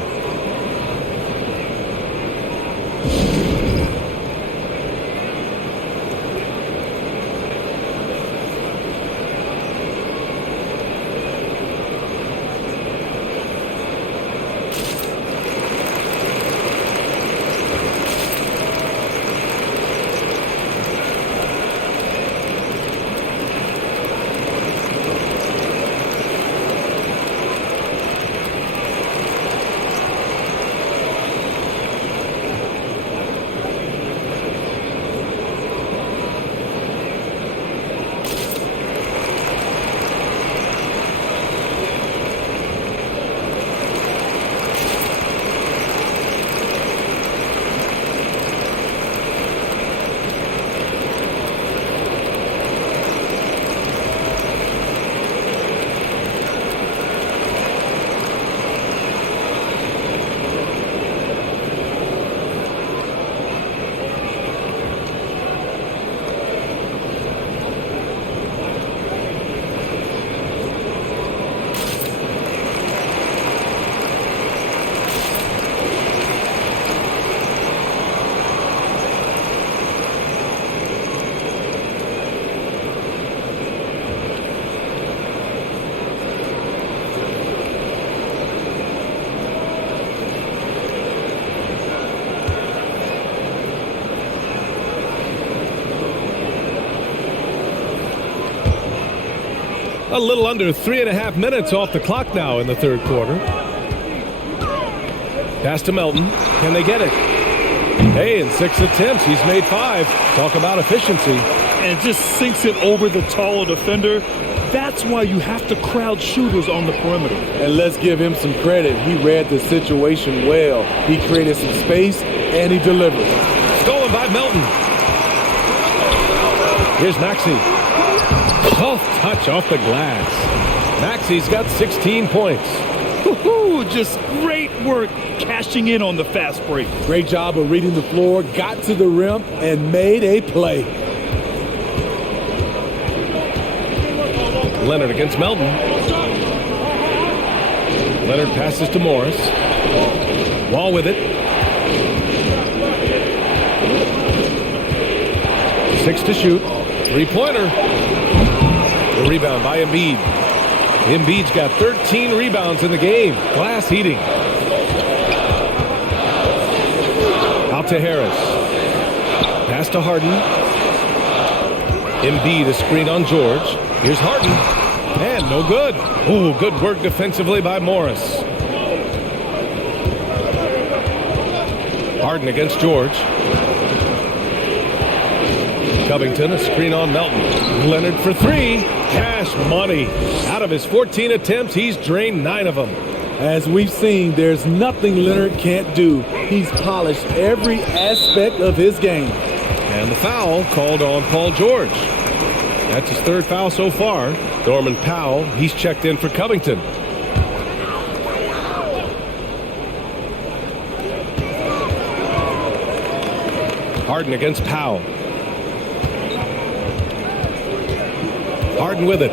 A little under 3.5 minutes off the clock now in the third quarter. Pass to Melton. Can they get it? Hey, in 6 attempts, he's made 5. Talk about efficiency. And just sinks it over the taller defender. That's why you have to crowd shooters on the perimeter. And let's give him some credit. He read the situation well. He created some space, and he delivered. Stolen by Melton. Here's Maxey. Soft touch off the glass. Maxey's got 16 points. Woo-hoo, just great work cashing in on the fast break. Great job of reading the floor, got to the rim, and made a play. Leonard against Melton. Leonard passes to Morris. Wall with it. 6 to shoot. Three-pointer. The rebound by Embiid. Embiid's got 13 rebounds in the game. Glass heating. Out to Harris. Pass to Harden. Embiid a screen on George. Here's Harden. And no good. Ooh, good work defensively by Morris. Harden against George. Covington, a screen on Melton. Leonard for 3. Cash money. Out of his 14 attempts, he's drained 9 of them. As we've seen, there's nothing Leonard can't do. He's polished every aspect of his game. And the foul called on Paul George. That's his 3rd foul so far. Norman Powell, he's checked in for Covington. Harden against Powell. Harden with it.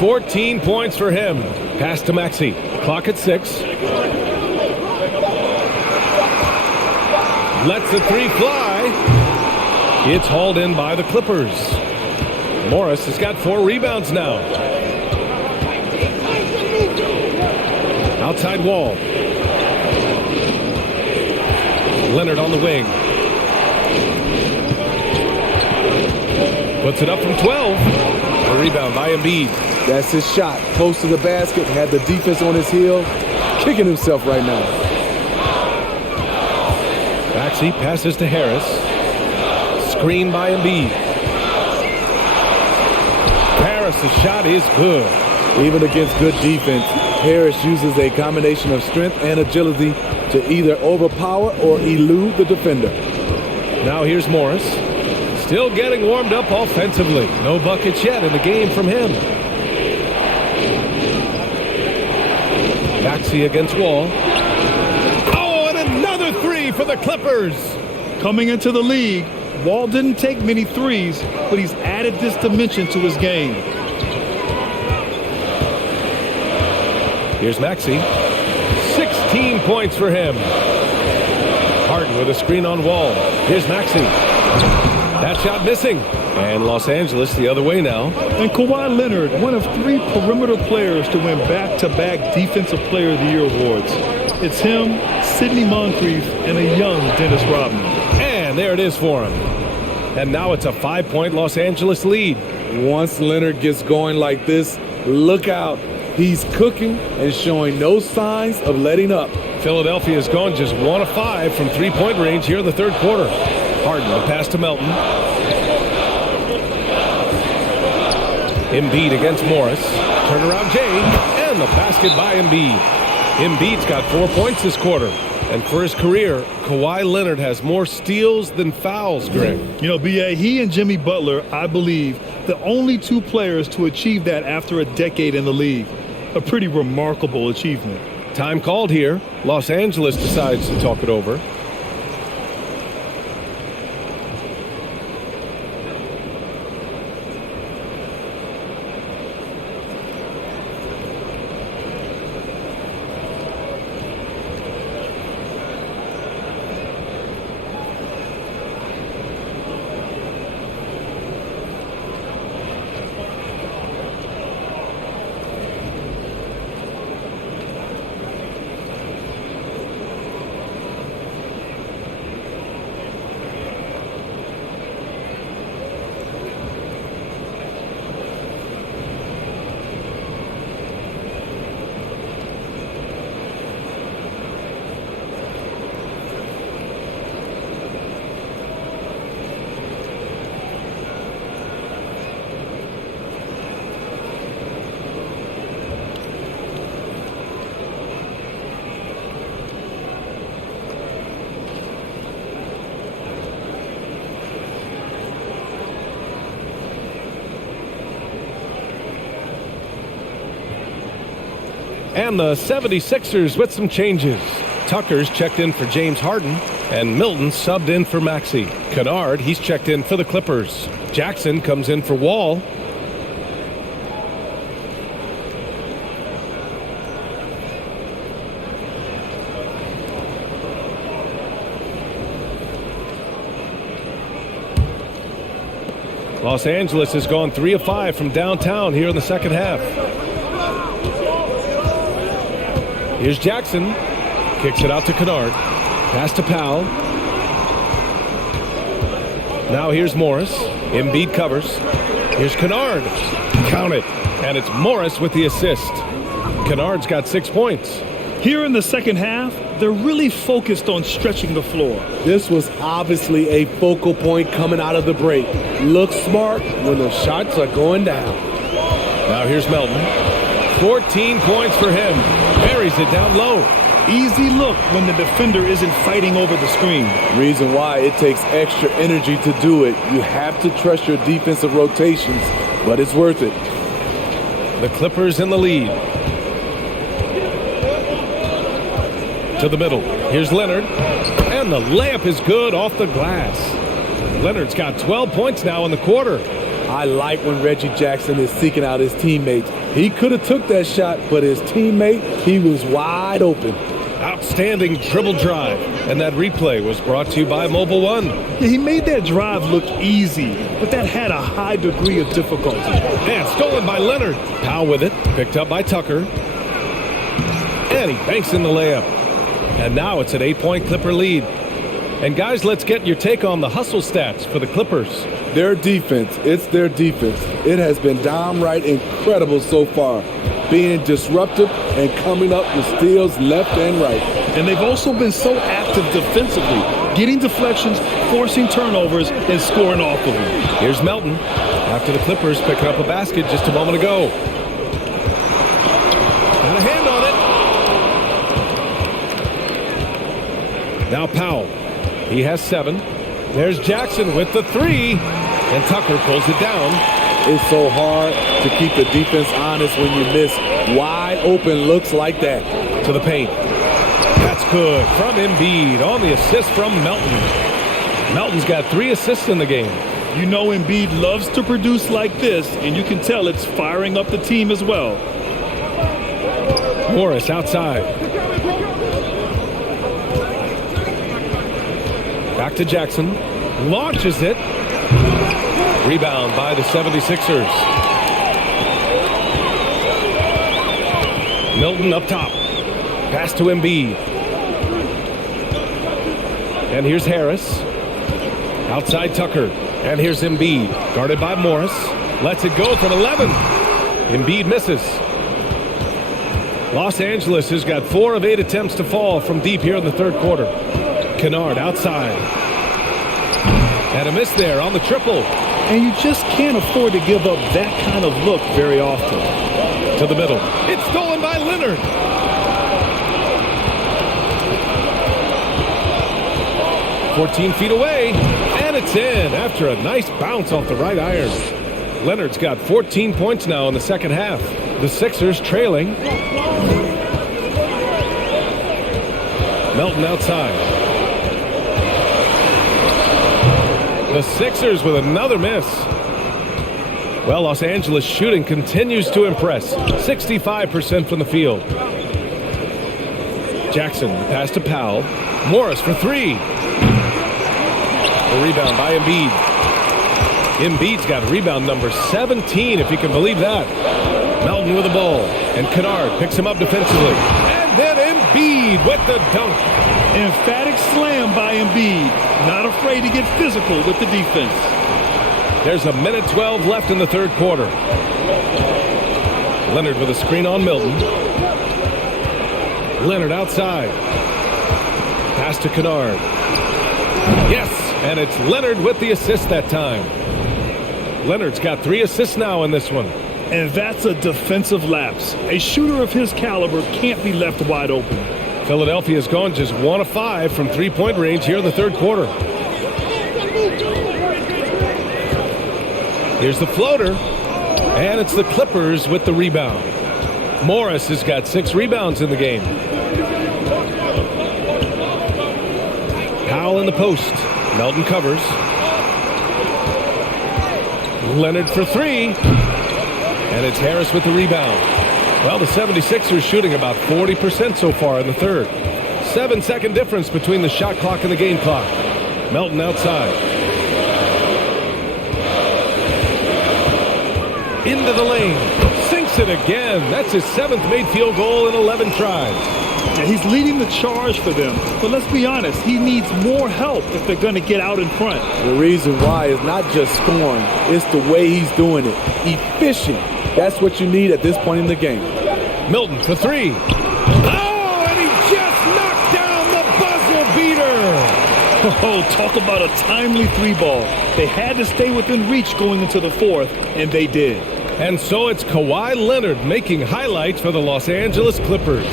14 points for him. Pass to Maxey. Clock at 6. Lets the 3 fly. It's hauled in by the Clippers. Morris has got 4 rebounds now. Outside Wall. Leonard on the wing. Puts it up from 12. A rebound by Embiid. That's his shot. Close to the basket. Had the defense on his heel. Kicking himself right now. Maxey passes to Harris. Screen by Embiid. Harris' shot is good. Even against good defense, Harris uses a combination of strength and agility to either overpower or elude the defender. Now here's Morris. Still getting warmed up offensively. No buckets yet in the game from him. Maxey against Wall. Oh, and another 3 for the Clippers. Coming into the league, Wall didn't take many threes, but he's added this dimension to his game. Here's Maxey. 16 points for him. Harden with a screen on Wall. Here's Maxey. That shot missing. And Los Angeles the other way now. And Kawhi Leonard, one of 3 perimeter players to win back-to-back Defensive Player of the Year awards. It's him, Sidney Moncrief, and a young Dennis Rodman. And there it is for him. And now it's a 5-point Los Angeles lead. Once Leonard gets going like this, look out. He's cooking and showing no signs of letting up. Philadelphia has gone just 1 of 5 from 3-point range here in the 3rd quarter. Harden, the pass to Melton. Embiid against Morris. Turnaround Jane, and the basket by Embiid. Embiid's got 4 points this quarter. And for his career, Kawhi Leonard has more steals than fouls, Greg. You know, B.A., he and Jimmy Butler, I believe, the only 2 players to achieve that after a decade in the league. A pretty remarkable achievement. Time called here. Los Angeles decides to talk it over. And the 76ers with some changes. Tucker's checked in for James Harden, and Milton subbed in for Maxey. Kennard, he's checked in for the Clippers. Jackson comes in for Wall. Los Angeles has gone 3 of 5 from downtown here in the second half. Here's Jackson. Kicks it out to Kennard. Pass to Powell. Now here's Morris. Embiid covers. Here's Kennard. Count it. And it's Morris with the assist. Kennard's got 6 points. Here in the second half, they're really focused on stretching the floor. This was obviously a focal point coming out of the break. Look smart when the shots are going down. Now here's Melton. 14 points for him. Buries it down low. Easy look when the defender isn't fighting over the screen. Reason why it takes extra energy to do it. You have to trust your defensive rotations, but it's worth it. The Clippers in the lead. To the middle. Here's Leonard. And the layup is good off the glass. Leonard's got 12 points now in the quarter. I like when Reggie Jackson is seeking out his teammates. He could have took that shot, but his teammate, he was wide open. Outstanding dribble drive. And that replay was brought to you by Mobile One. Yeah, he made that drive look easy, but that had a high degree of difficulty. And stolen by Leonard. Powell with it. Picked up by Tucker. And he banks in the layup. And now it's an 8-point Clipper lead. And guys, let's get your take on the hustle stats for the Clippers. Their defense, it's their defense. It has been downright incredible so far. Being disruptive and coming up with steals left and right. And they've also been so active defensively, getting deflections, forcing turnovers, and scoring off of them. Here's Melton after the Clippers picking up a basket just a moment ago. Got a hand on it. Now Powell. He has 7. There's Jackson with the 3. And Tucker pulls it down. It's so hard to keep the defense honest when you miss wide open looks like that. To the paint. That's good from Embiid on the assist from Melton. Melton's got 3 assists in the game. You know Embiid loves to produce like this, and you can tell it's firing up the team as well. Morris outside. Back to Jackson. Launches it. Rebound by the 76ers. Milton up top. Pass to Embiid. And here's Harris. Outside Tucker. And here's Embiid. Guarded by Morris. Lets it go from 11. Embiid misses. Los Angeles has got 4 of 8 attempts to fall from deep here in the third quarter. Kennard outside. And a miss there on the triple. And you just can't afford to give up that kind of look very often. To the middle. It's stolen by Leonard. "14 feet away. And it's in after a nice bounce off the right iron. Leonard's got 14 points now in the second half. The Sixers trailing. Melton outside. The Sixers with another miss. Well, Los Angeles shooting continues to impress. 65% from the field. Jackson, pass to Powell. Morris for 3. The rebound by Embiid. Embiid's got rebound number 17, if you can believe that. Melton with the ball. And Kennard picks him up defensively. And then Embiid with the dunk. Emphatic slam by Embiid. Not afraid to get physical with the defense. There's 1:12 left in the third quarter. Leonard with a screen on Milton. Leonard outside. Pass to Kennard. Yes, and it's Leonard with the assist that time. Leonard's got 3 assists now in this one. And that's a defensive lapse. A shooter of his caliber can't be left wide open. Philadelphia's gone just 1 of 5 from three-point range here in the third quarter. Here's the floater. And it's the Clippers with the rebound. Morris has got 6 rebounds in the game. Powell in the post. Melton covers. Leonard for 3. And it's Harris with the rebound. Well, the 76ers shooting about 40% so far in the third. 7-second difference between the shot clock and the game clock. Melton outside. Into the lane. Sinks it again. That's his 7th made field goal in 11 tries. Yeah, he's leading the charge for them. But let's be honest, he needs more help if they're going to get out in front. The reason why is not just scoring. It's the way he's doing it. Efficient. That's what you need at this point in the game. Milton for 3. Oh, and he just knocked down the buzzer beater. Oh, talk about a timely 3-ball. They had to stay within reach going into the fourth, and they did. And so it's Kawhi Leonard making highlights for the Los Angeles Clippers.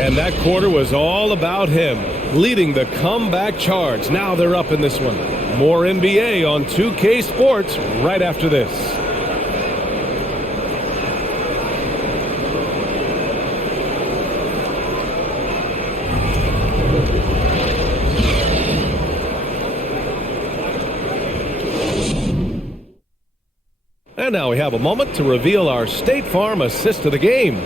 And that quarter was all about him, leading the comeback charge. Now they're up in this one. More NBA on 2K Sports right after this. And now we have a moment to reveal our State Farm assist of the game.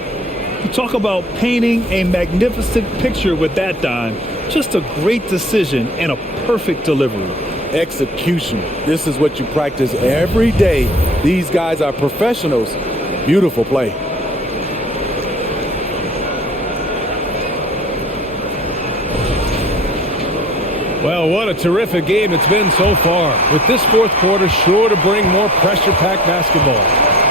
You talk about painting a magnificent picture with that dime. Just a great decision and a perfect delivery. Execution. This is what you practice every day. These guys are professionals. Beautiful play. Well, what a terrific game it's been so far. With this fourth quarter sure to bring more pressure-packed basketball.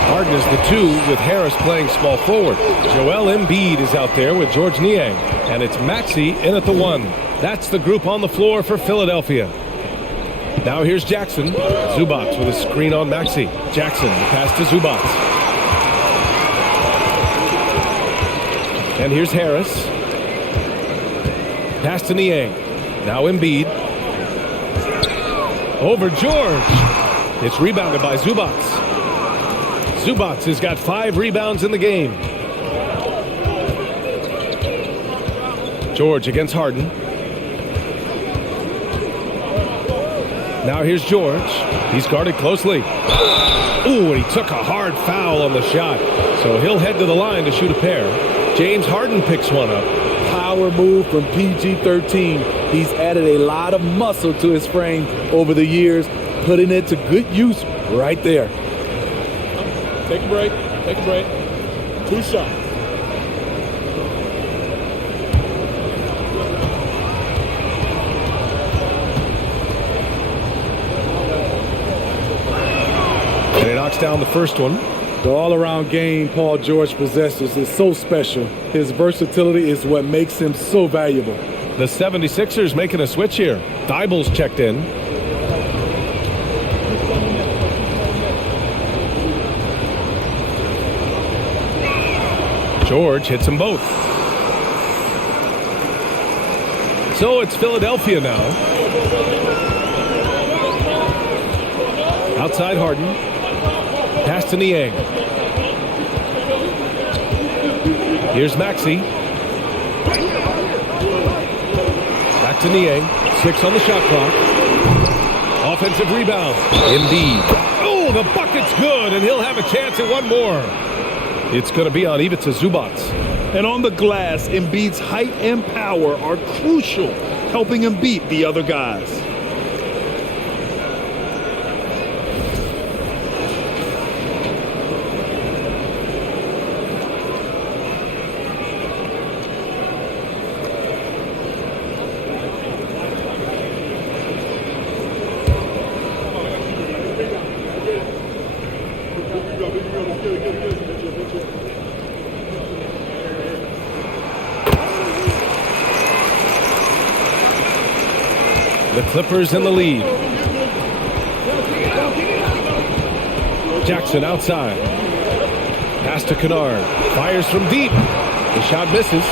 Harden is the 2 with Harris playing small forward. Joel Embiid is out there with George Niang. And it's Maxey in at the 1. That's the group on the floor for Philadelphia. Now here's Jackson. Zubats with a screen on Maxey. Jackson, the pass to Zubats. And here's Harris. Pass to Niang. Now Embiid. Over George. It's rebounded by Zubats. Zubats has got 5 rebounds in the game. George against Harden. Now here's George. He's guarded closely. Ooh, and he took a hard foul on the shot. So he'll head to the line to shoot a pair. James Harden picks one up. Power move from PG-13. He's added a lot of muscle to his frame over the years, putting it to good use right there. Take a break. Take a break. 2 shots. And he knocks down the first one. The all-around game Paul George possesses is so special. His versatility is what makes him so valuable. The 76ers making a switch here. Thibault's checked in. George hits them both. So it's Philadelphia now. Outside Harden. Pass to Niang. Here's Maxey. Back to Niang. 6 on the shot clock. Offensive rebound. Embiid. Oh, the bucket's good, and he'll have a chance at one more. It's going to be on Ivica Zubats. And on the glass, Embiid's height and power are crucial, helping him beat the other guys. The Clippers in the lead. Jackson outside. Pass to Kennard. Fires from deep. The shot misses.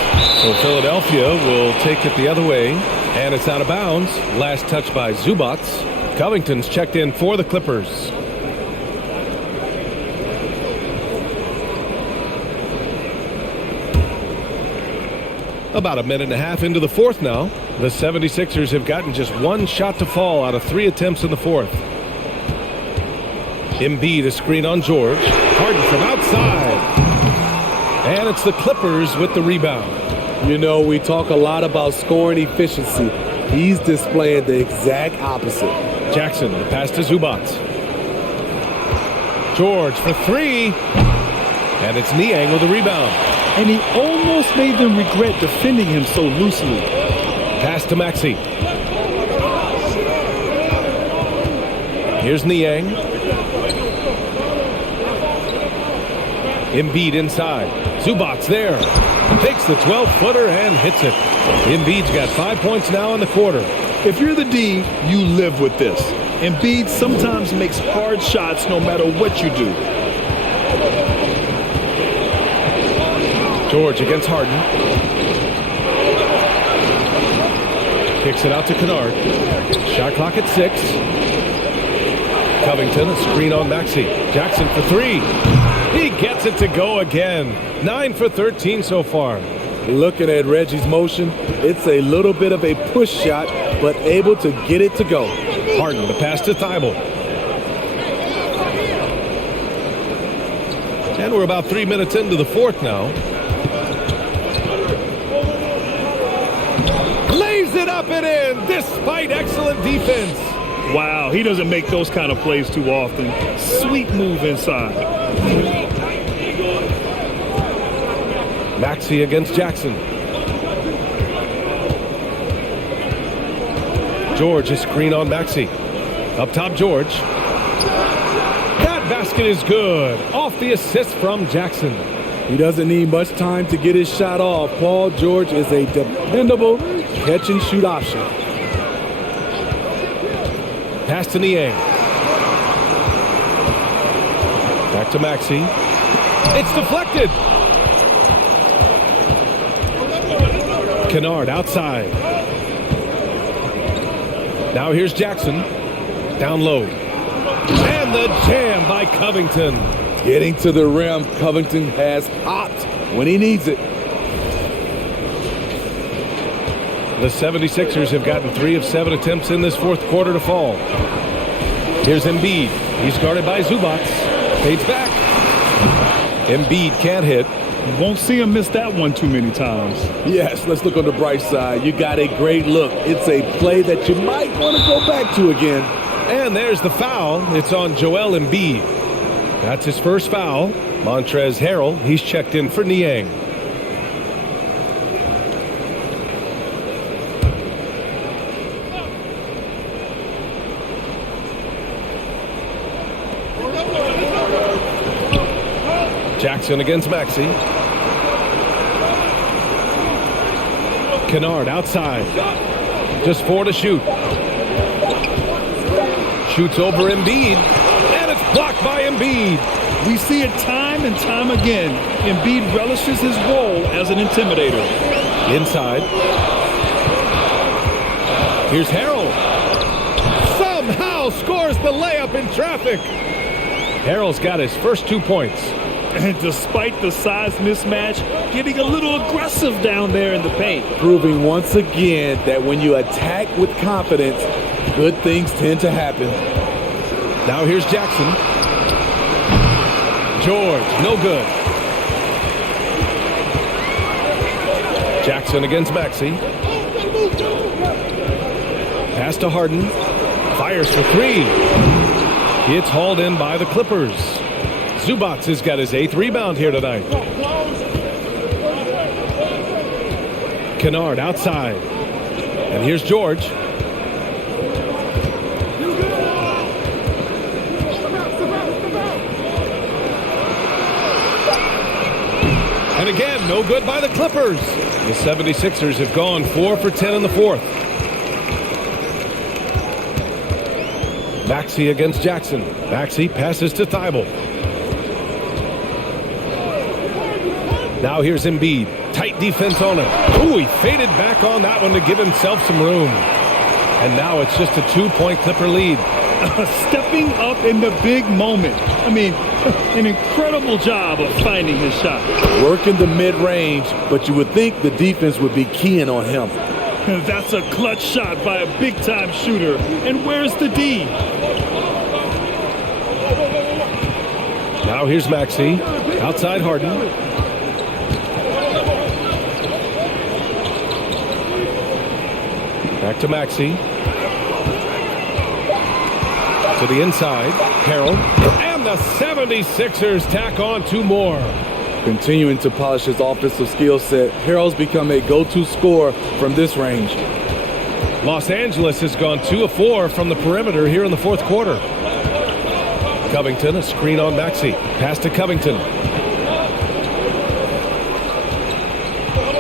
So Philadelphia will take it the other way. And it's out of bounds. Last touch by Zubats. Covington's checked in for the Clippers. About a minute and a half into the fourth now. The 76ers have gotten just one shot to fall out of 3 attempts in the fourth. Embiid, a screen on George. Harden from outside. And it's the Clippers with the rebound. You know, we talk a lot about scoring efficiency. He's displaying the exact opposite. Jackson, the pass to Zubac. George for 3. And it's Niang with the rebound. And he almost made them regret defending him so loosely. Pass to Maxey. Here's Niang. Embiid inside. Zubac there. Takes the 12-footer and hits it. Embiid's got 5 points now in the quarter. If you're the D, you live with this. Embiid sometimes makes hard shots no matter what you do. George against Harden. Kicks it out to Kennard. Shot clock at 6. Covington, a screen on Maxey. Jackson for 3. He gets it to go again. 9 for 13 so far. Looking at Reggie's motion, it's a little bit of a push shot, but able to get it to go. Harden, the pass to Thibault. And we're about 3 minutes into the fourth now. Lays it up and in despite excellent defense. Wow, he doesn't make those kind of plays too often. Sweet move inside. Maxey against Jackson. George, a screen on Maxey. Up top, George. That basket is good. Off the assist from Jackson. He doesn't need much time to get his shot off. Paul George is a dependable catch-and-shoot option. Pass to Niang. Back to Maxey. It's deflected. Kennard outside. Now here's Jackson. Down low. And the jam by Covington. Getting to the rim, Covington has popped when he needs it. The 76ers have gotten 3 of 7 attempts in this fourth quarter to fall. Here's Embiid. He's guarded by Zubac. Fades back. Embiid can't hit. You won't see him miss that one too many times. Yes, let's look on the bright side. You got a great look. It's a play that you might want to go back to again. And there's the foul. It's on Joel Embiid. That's his first foul. Montrezl Harrell, he's checked in for Niang. Jackson against Maxey. Kennard outside. Just 4 to shoot. Shoots over Embiid. And it's blocked by Embiid. We see it time and time again. Embiid relishes his role as an intimidator. Inside. Here's Harrell. Somehow scores the layup in traffic. Harrell's got his first 2 points. And despite the size mismatch, getting a little aggressive down there in the paint. Proving once again that when you attack with confidence, good things tend to happen. Now here's Jackson. George, no good. Jackson against Maxey. Pass to Harden. Fires for 3. It's hauled in by the Clippers. Zubac has got his 8th rebound here tonight. Kennard outside. And here's George. And again, no good by the Clippers. The 76ers have gone 4 for 10 in the fourth. Maxey against Jackson. Maxey passes to Thibault. Now here's Embiid. Tight defense on him. Ooh, he faded back on that one to give himself some room. And now it's just a 2-point Clipper lead. Stepping up in the big moment. I mean, an incredible job of finding his shot. Working the mid-range, but you would think the defense would be keying on him. That's a clutch shot by a big-time shooter. And where's the D? Now here's Maxey. Outside Harden. Back to Maxey. To the inside. Harold. And the 76ers tack on 2 more. Continuing to polish his offensive skill set, Harold's become a go-to scorer from this range. Los Angeles has gone 2 of 4 from the perimeter here in the 4th quarter. Covington, a screen on Maxey. Pass to Covington.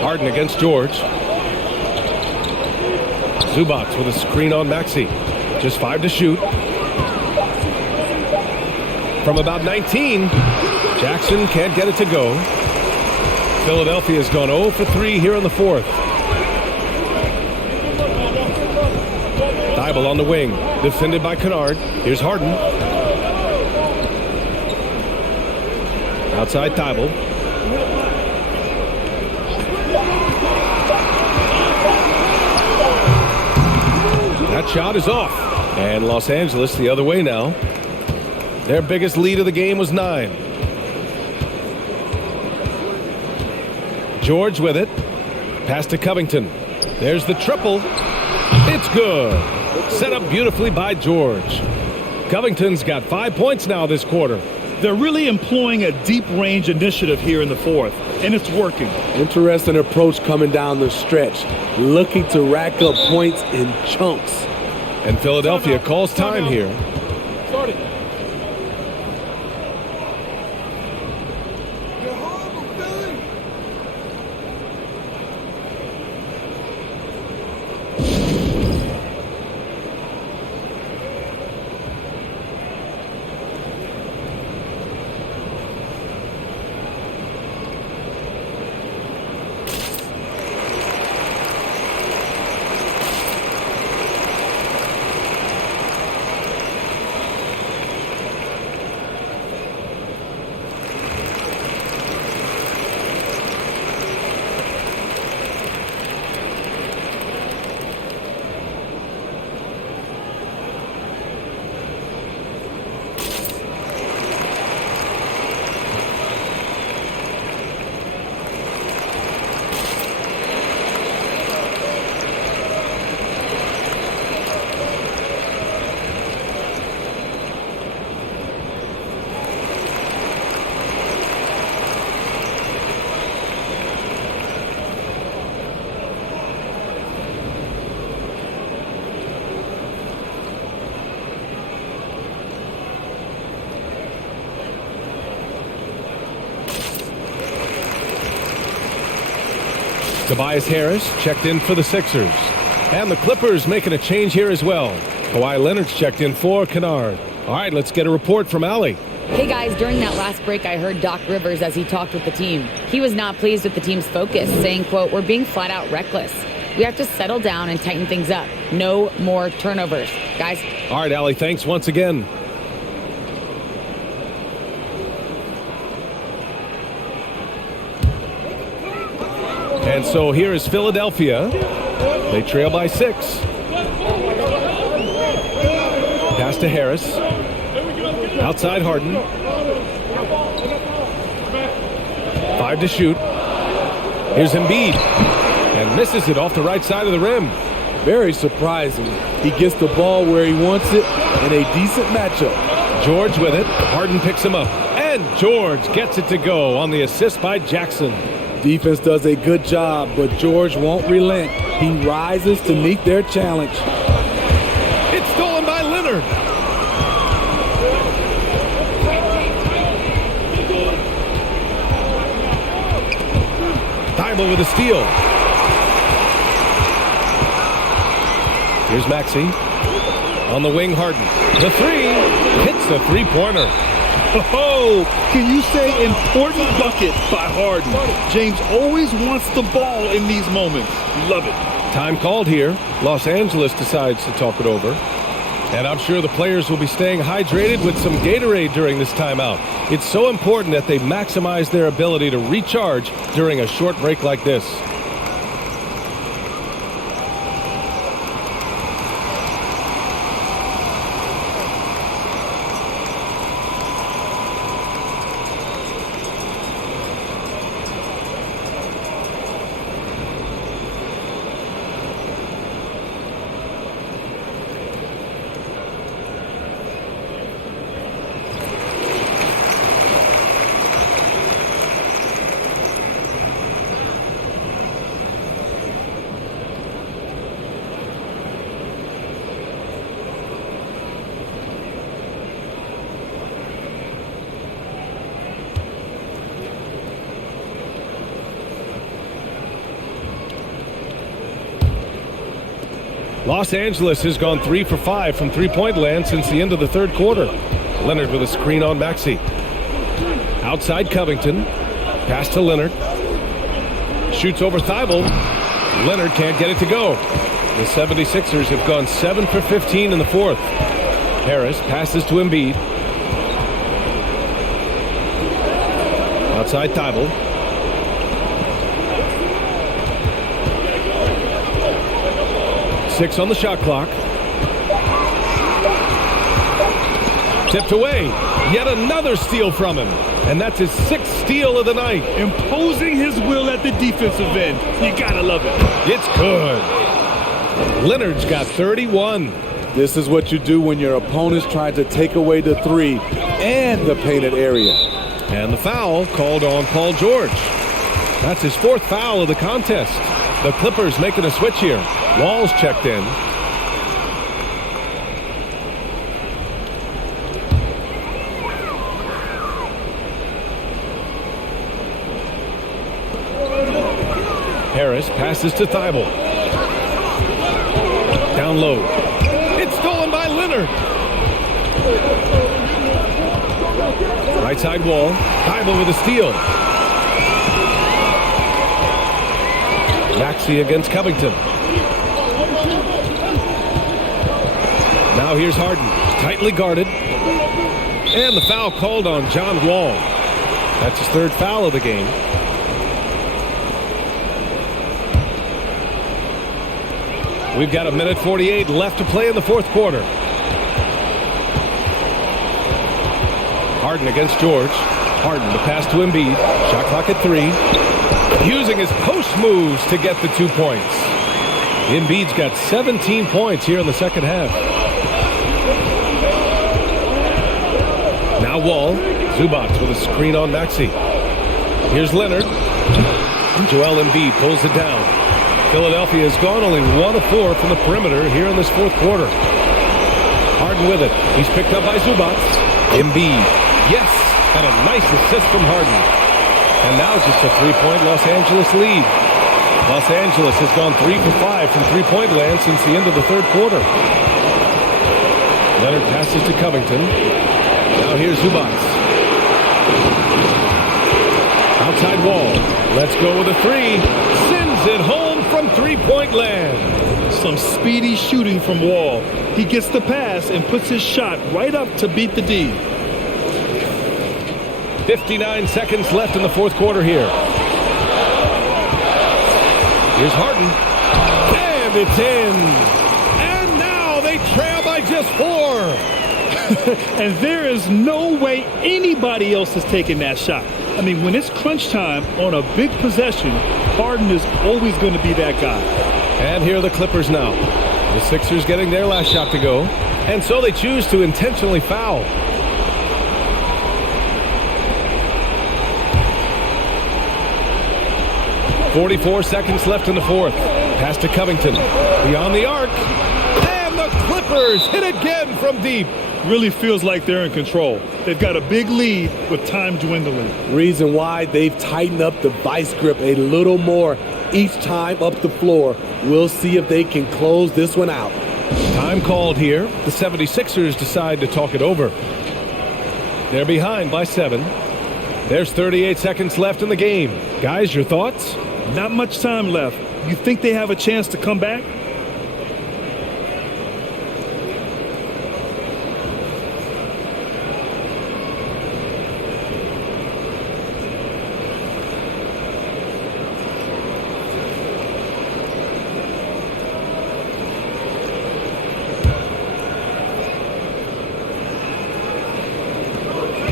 Harden against George. Zubac with a screen on Maxey. Just 5 to shoot. From about 19, Jackson can't get it to go. Philadelphia's gone 0 for 3 here in the 4th. Thibault on the wing, defended by Kennard. Here's Harden. Outside Thibault. That shot is off. And Los Angeles the other way now. Their biggest lead of the game was 9. George with it. Pass to Covington. There's the triple. It's good. Set up beautifully by George. Covington's got 5 points now this quarter. They're really employing a deep range initiative here in the 4th, and it's working. Interesting approach coming down the stretch, looking to rack up points in chunks. And Philadelphia calls time here. Tobias Harris checked in for the Sixers. And the Clippers making a change here as well. Kawhi Leonard's checked in for Kennard. All right, let's get a report from Allie. Hey guys, during that last break, I heard Doc Rivers as he talked with the team. He was not pleased with the team's focus, saying, quote, "We're being flat out reckless. We have to settle down and tighten things up. No more turnovers." Guys. All right, Allie, thanks once again. And so here is Philadelphia. They trail by 6. Pass to Harris. Outside Harden. 5 to shoot. Here's Embiid. And misses it off the right side of the rim. Very surprising. He gets the ball where he wants it in a decent matchup. George with it. Harden picks him up. And George gets it to go on the assist by Jackson. Defense does a good job, but George won't relent. He rises to meet their challenge. It's stolen by Leonard. Thibault with a steal. Here's Maxey. On the wing, Harden. The 3 hits the three-pointer. Oh, can you say important bucket by Harden? James always wants the ball in these moments. Love it. Time called here. Los Angeles decides to talk it over. And I'm sure the players will be staying hydrated with some Gatorade during this timeout. It's so important that they maximize their ability to recharge during a short break like this. Los Angeles has gone 3 for 5 from three-point land since the end of the third quarter. Leonard with a screen on Maxey. Outside Covington. Pass to Leonard. Shoots over Thibault. Leonard can't get it to go. The 76ers have gone 7 for 15 in the fourth. Harris passes to Embiid. Outside Thibault. Six on the shot clock. Tipped away. Yet another steal from him. And that's his sixth steal of the night. Imposing his will at the defensive end. You gotta love it. It's good. Leonard's got 31. This is what you do when your opponent's trying to take away the three and the painted area. And the foul called on Paul George. That's his fourth foul of the contest. The Clippers making a switch here. Wall's checked in. Harris passes to Thibault. Down low. It's stolen by Leonard. Right side Wall. Thibault with a steal. Maxey against Covington. Now here's Harden, tightly guarded. And the foul called on John Wall. That's his third foul of the game. We've got 1:48 left to play in the fourth quarter. Harden against George. Harden to pass to Embiid. Shot clock at 3. Using his post moves to get the 2 points. Embiid's got 17 points here in the second half. Now Wall. Zubac with a screen on Maxey. Here's Leonard. Joel Embiid pulls it down. Philadelphia has gone only 1 of 4 from the perimeter here in this fourth quarter. Harden with it. He's picked up by Zubac. Embiid. Yes! And a nice assist from Harden. And now just a 3-point Los Angeles lead. Los Angeles has gone 3 for 5 from three-point land since the end of the third quarter. Leonard passes to Covington. Now here's Zubac. Outside Wall. Let's go with a 3. Sends it home from three-point land. Some speedy shooting from Wall. He gets the pass and puts his shot right up to beat the D. 59 seconds left in the fourth quarter here. Here's Harden. And it's in. And now they trail by just 4. And there is no way anybody else is taking that shot. I mean, when it's crunch time on a big possession, Harden is always going to be that guy. And here are the Clippers now. The Sixers getting their last shot to go. And so they choose to intentionally foul. .44 seconds left in the fourth. Pass to Covington. Beyond the arc. And the Clippers hit again from deep. Really feels like they're in control. They've got a big lead with time dwindling. Reason why they've tightened up the vice grip a little more each time up the floor. We'll see if they can close this one out. Time called here. The 76ers decide to talk it over. They're behind by 7. There's 38 seconds left in the game. Guys, your thoughts? Not much time left. You think they have a chance to come back?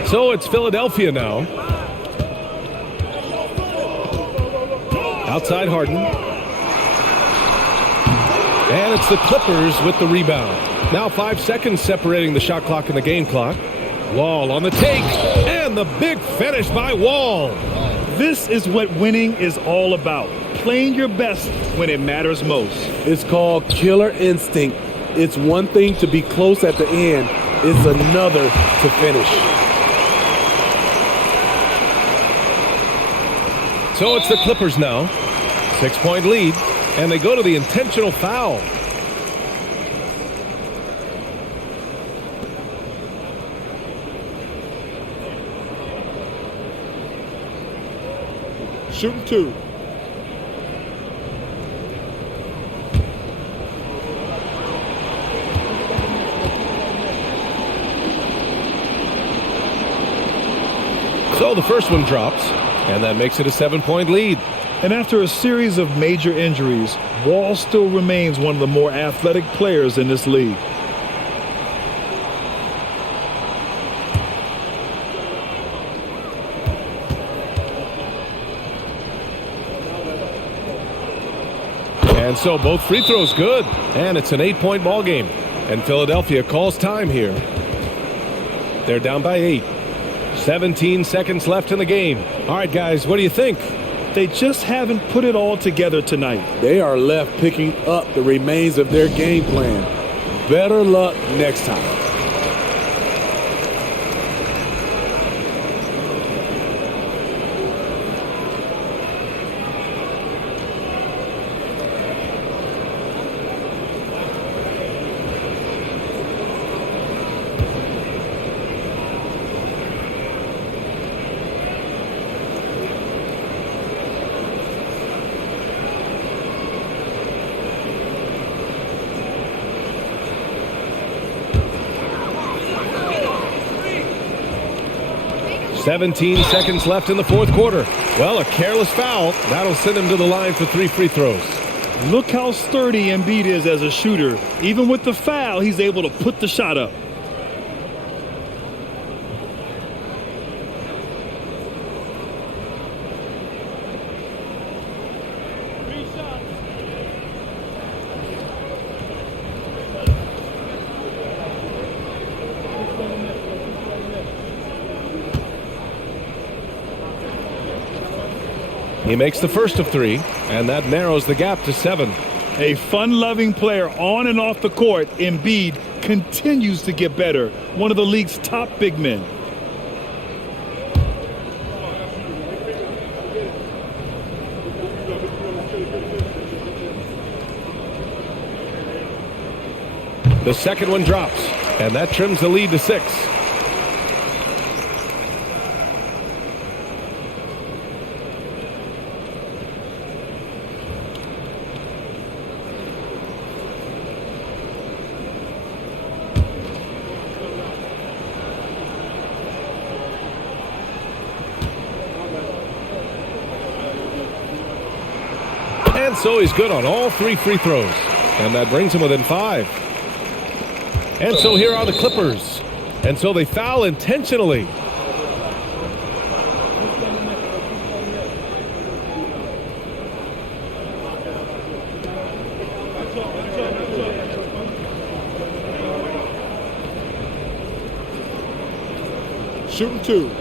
So it's Philadelphia now. Outside Harden. And it's the Clippers with the rebound. Now 5 seconds separating the shot clock and the game clock. Wall on the take. And the big finish by Wall. This is what winning is all about. Playing your best when it matters most. It's called killer instinct. It's one thing to be close at the end. It's another to finish. So it's the Clippers now. 6-point lead. And they go to the intentional foul. Shooting 2. So the first one drops, and that makes it a 7-point lead. And after a series of major injuries, Wall still remains one of the more athletic players in this league. And so both free throws good, and it's an 8-point ball game. And Philadelphia calls time here. They're down by 8. 17 seconds left in the game. All right, guys, what do you think? They just haven't put it all together tonight. They are left picking up the remains of their game plan. Better luck next time. "17 seconds left in the fourth quarter. Well, a careless foul. That'll send him to the line for 3 free throws. Look how sturdy Embiid is as a shooter. Even with the foul, he's able to put the shot up. He makes the first of 3, and that narrows the gap to 7. A fun-loving player on and off the court, Embiid continues to get better. One of the league's top big men. The second one drops, and that trims the lead to 6. And so he's good on all 3 free throws. And that brings him within 5. And so here are the Clippers. And so they foul intentionally. Shooting 2.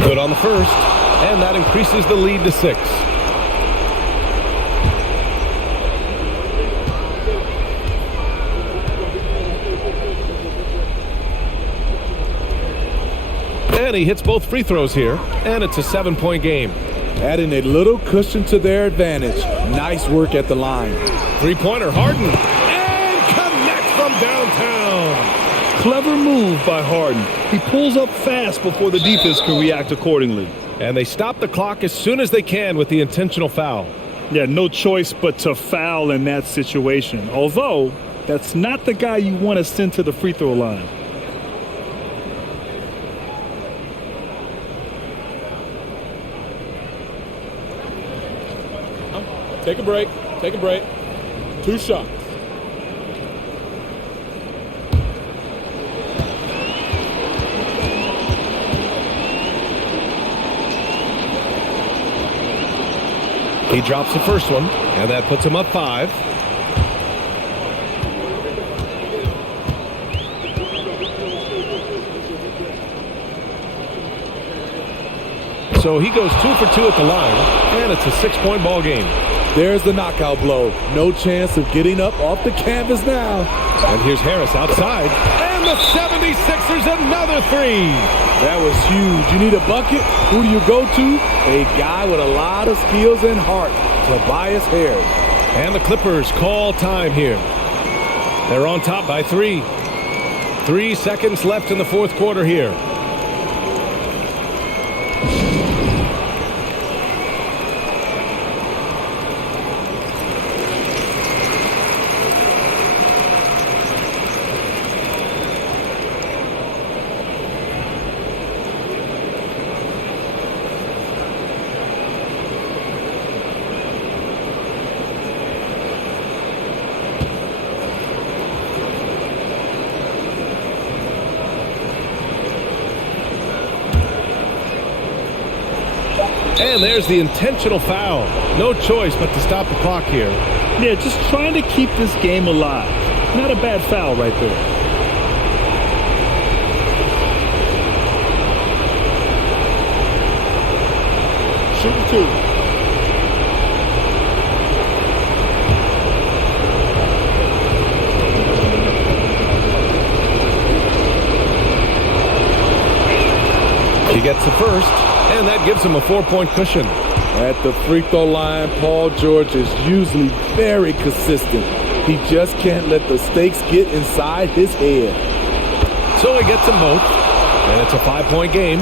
Good on the first, and that increases the lead to 6. And he hits both free throws here, and it's a 7-point game. Adding a little cushion to their advantage. Nice work at the line. 3-pointer Harden, and connect from downtown. Clever move by Harden. He pulls up fast before the defense can react accordingly. And they stop the clock as soon as they can with the intentional foul. Yeah, no choice but to foul in that situation. Although, that's not the guy you want to send to the free throw line. Take a break. Take a break. 2 shots. He drops the first one, and that puts him up 5. So he goes 2 for 2 at the line, and it's a 6-point ball game. There's the knockout blow. No chance of getting up off the canvas now. And here's Harris outside, and the 76ers another 3. That was huge. You need a bucket? Who do you go to? A guy with a lot of skills and heart, Tobias Harris. And the Clippers call time here. They're on top by 3. 3 seconds left in the fourth quarter here. And there's the intentional foul. No choice but to stop the clock here. Yeah, just trying to keep this game alive. Not a bad foul right there. Shooting 2. He gets the first, and that gives him a 4-point cushion. At the free throw line, Paul George is usually very consistent. He just can't let the stakes get inside his head. So he gets them both, and it's a 5-point game.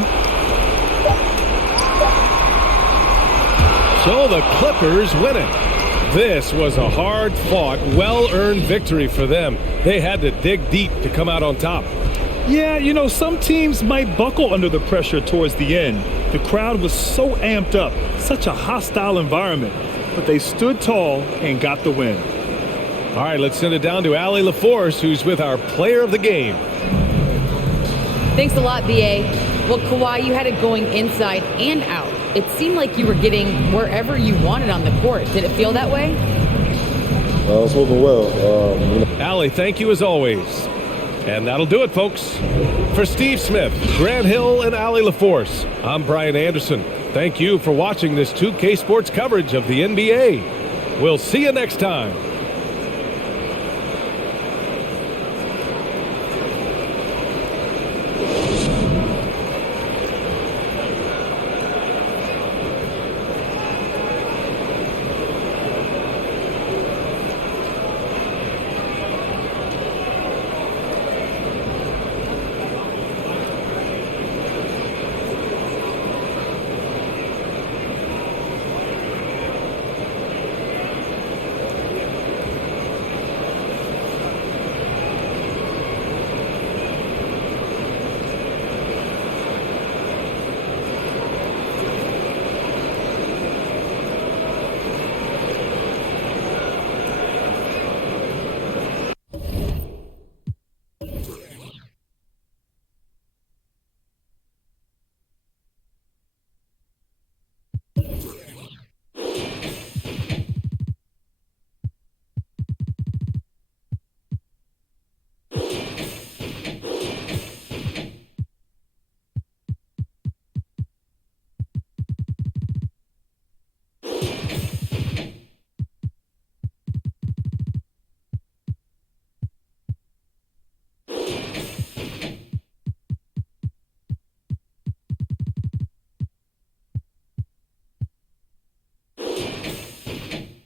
So the Clippers win it. This was a hard-fought, well-earned victory for them. They had to dig deep to come out on top. Yeah, you know, some teams might buckle under the pressure towards the end. The crowd was so amped up, such a hostile environment. But they stood tall and got the win. All right, let's send it down to Allie LaForce, who's with our player of the game. Thanks a lot, B.A. Well, Kawhi, you had it going inside and out. It seemed like you were getting wherever you wanted on the court. Did it feel that way? I was moving well. Allie, thank you as always. And that'll do it, folks. For Steve Smith, Grant Hill, and Allie LaForce, I'm Brian Anderson. Thank you for watching this 2K Sports coverage of the NBA. We'll see you next time.